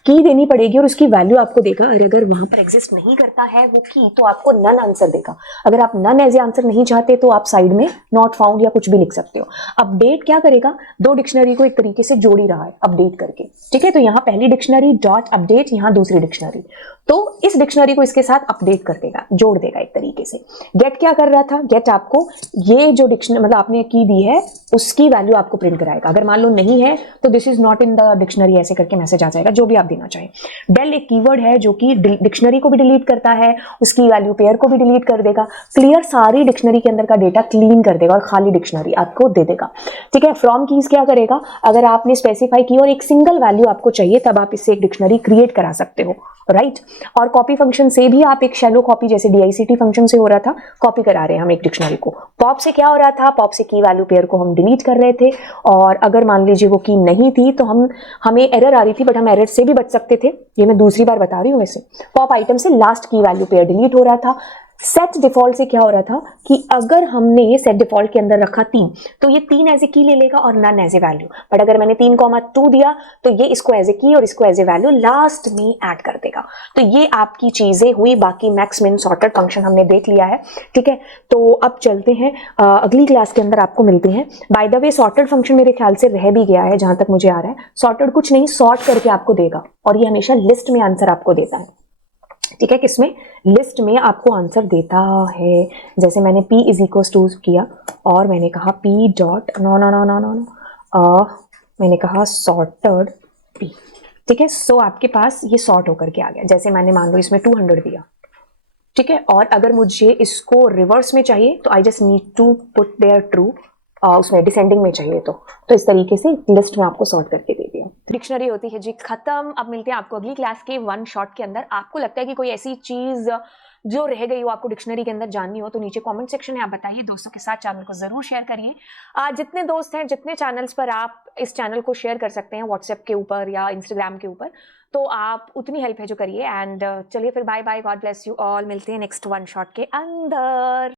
की देनी पड़ेगी और उसकी वैल्यू आपको देगा, और अगर वहां पर एग्जिस्ट नहीं करता है वो की, तो आपको नन आंसर देगा। अगर आप नन एज ए आंसर नहीं चाहते तो आप साइड में नॉट फाउंड या कुछ भी लिख सकते हो। अपडेट क्या करेगा, 2 डिक्शनरी को एक तरीके से जोड़ ही रहा है अपडेट करके, ठीक है। तो यहाँ पहली डिक्शनरी डॉट अपडेट, यहाँ दूसरी डिक्शनरी, तो इस डिक्शनरी को इसके साथ अपडेट कर देगा, जोड़ देगा एक तरीके से। गेट क्या कर रहा था, गेट आपको ये जो डिक्शनरी मतलब आपने की दी है उसकी वैल्यू आपको प्रिंट कराएगा। अगर मान लो नहीं है तो this is not in the dictionary ऐसे करके मैसेज आ जाएगा, जो भी आप देना चाहें। डेल एक कीवर्ड है जो कि डिक्शनरी को भी डिलीट करता है, उसकी वैल्यू पेयर को भी डिलीट कर देगा, क्लियर सारी डिक्शनरी के अंदर का डेटा क्लीन कर देगा और खाली डिक्शनरी आपको दे देगा। ठीक है, फ्रॉम कीज क्या करेगा, अगर आपने स्पेसिफाई की और एक सिंगल वैल्यू आपको चाहिए तब आप इससे एक डिक्शनरी क्रिएट करा सकते हो, राइट। और कॉपी फंक्शन से भी आप एक शैलो कॉपी, जैसे DICT फंक्शन से हो रहा था, कॉपी करा रहे हैं हम एक डिक्शनरी को। पॉप से क्या हो रहा था, पॉप से की वैल्यू पेयर को हम डिलीट कर रहे थे, और अगर मान लीजिए वो की नहीं थी तो हमें एरर आ रही थी, बट हम एरर से भी बच सकते थे। ये मैं दूसरी बार बता रही हूँ। वैसे पॉप आइटम से लास्ट की वैल्यू पेयर डिलीट हो रहा था। सेट डिफॉल्ट से क्या हो रहा था कि अगर हमने सेट डिफॉल्ट के अंदर रखा 3 तो ये 3 एज ए की ले लेगा और none as a value, but अगर मैंने 3,2 दिया तो ये इसको एज ए की और इसको एज ए वैल्यू लास्ट में ऐड कर देगा। तो ये आपकी चीजें हुई, बाकी मैक्स मिन सॉर्टेड फंक्शन हमने देख लिया है। ठीक है, तो अब चलते हैं अगली क्लास के अंदर आपको मिलते हैं। By the way sorted function मेरे ख्याल से रह भी गया है जहां तक मुझे आ रहा है। सॉर्टेड कुछ नहीं, सॉर्ट करके आपको देगा और ये हमेशा लिस्ट में आंसर आपको देता है। ठीक है, किसमें, लिस्ट में आपको आंसर देता है। जैसे मैंने p इज इक्वल टू किया और मैंने कहा p डॉट मैंने कहा सॉर्टेड p। ठीक है, सो आपके पास ये सॉर्ट होकर के आ गया। जैसे मैंने मान लो इसमें 200 दिया, ठीक है, और अगर मुझे इसको रिवर्स में चाहिए तो I just need to put there true, उसमें डिसेंडिंग में चाहिए तो इस तरीके से लिस्ट में आपको सॉर्ट करके दे दिया। डिक्शनरी होती है जी खत्म। अब मिलते हैं आपको अगली क्लास के वन शॉट के अंदर। आपको लगता है कि कोई ऐसी चीज जो रह गई हो आपको डिक्शनरी के अंदर जाननी हो तो नीचे कमेंट सेक्शन में आप बताइए। दोस्तों के साथ चैनल को जरूर शेयर करिए। जितने दोस्त हैं, जितने चैनल्स पर आप इस चैनल को शेयर कर सकते हैं, व्हाट्सएप के ऊपर या इंस्टाग्राम के ऊपर, तो आप उतनी हेल्प है जो करिए। एंड चलिए फिर bye bye, God bless you all. मिलते हैं नेक्स्ट वन शॉट के अंदर।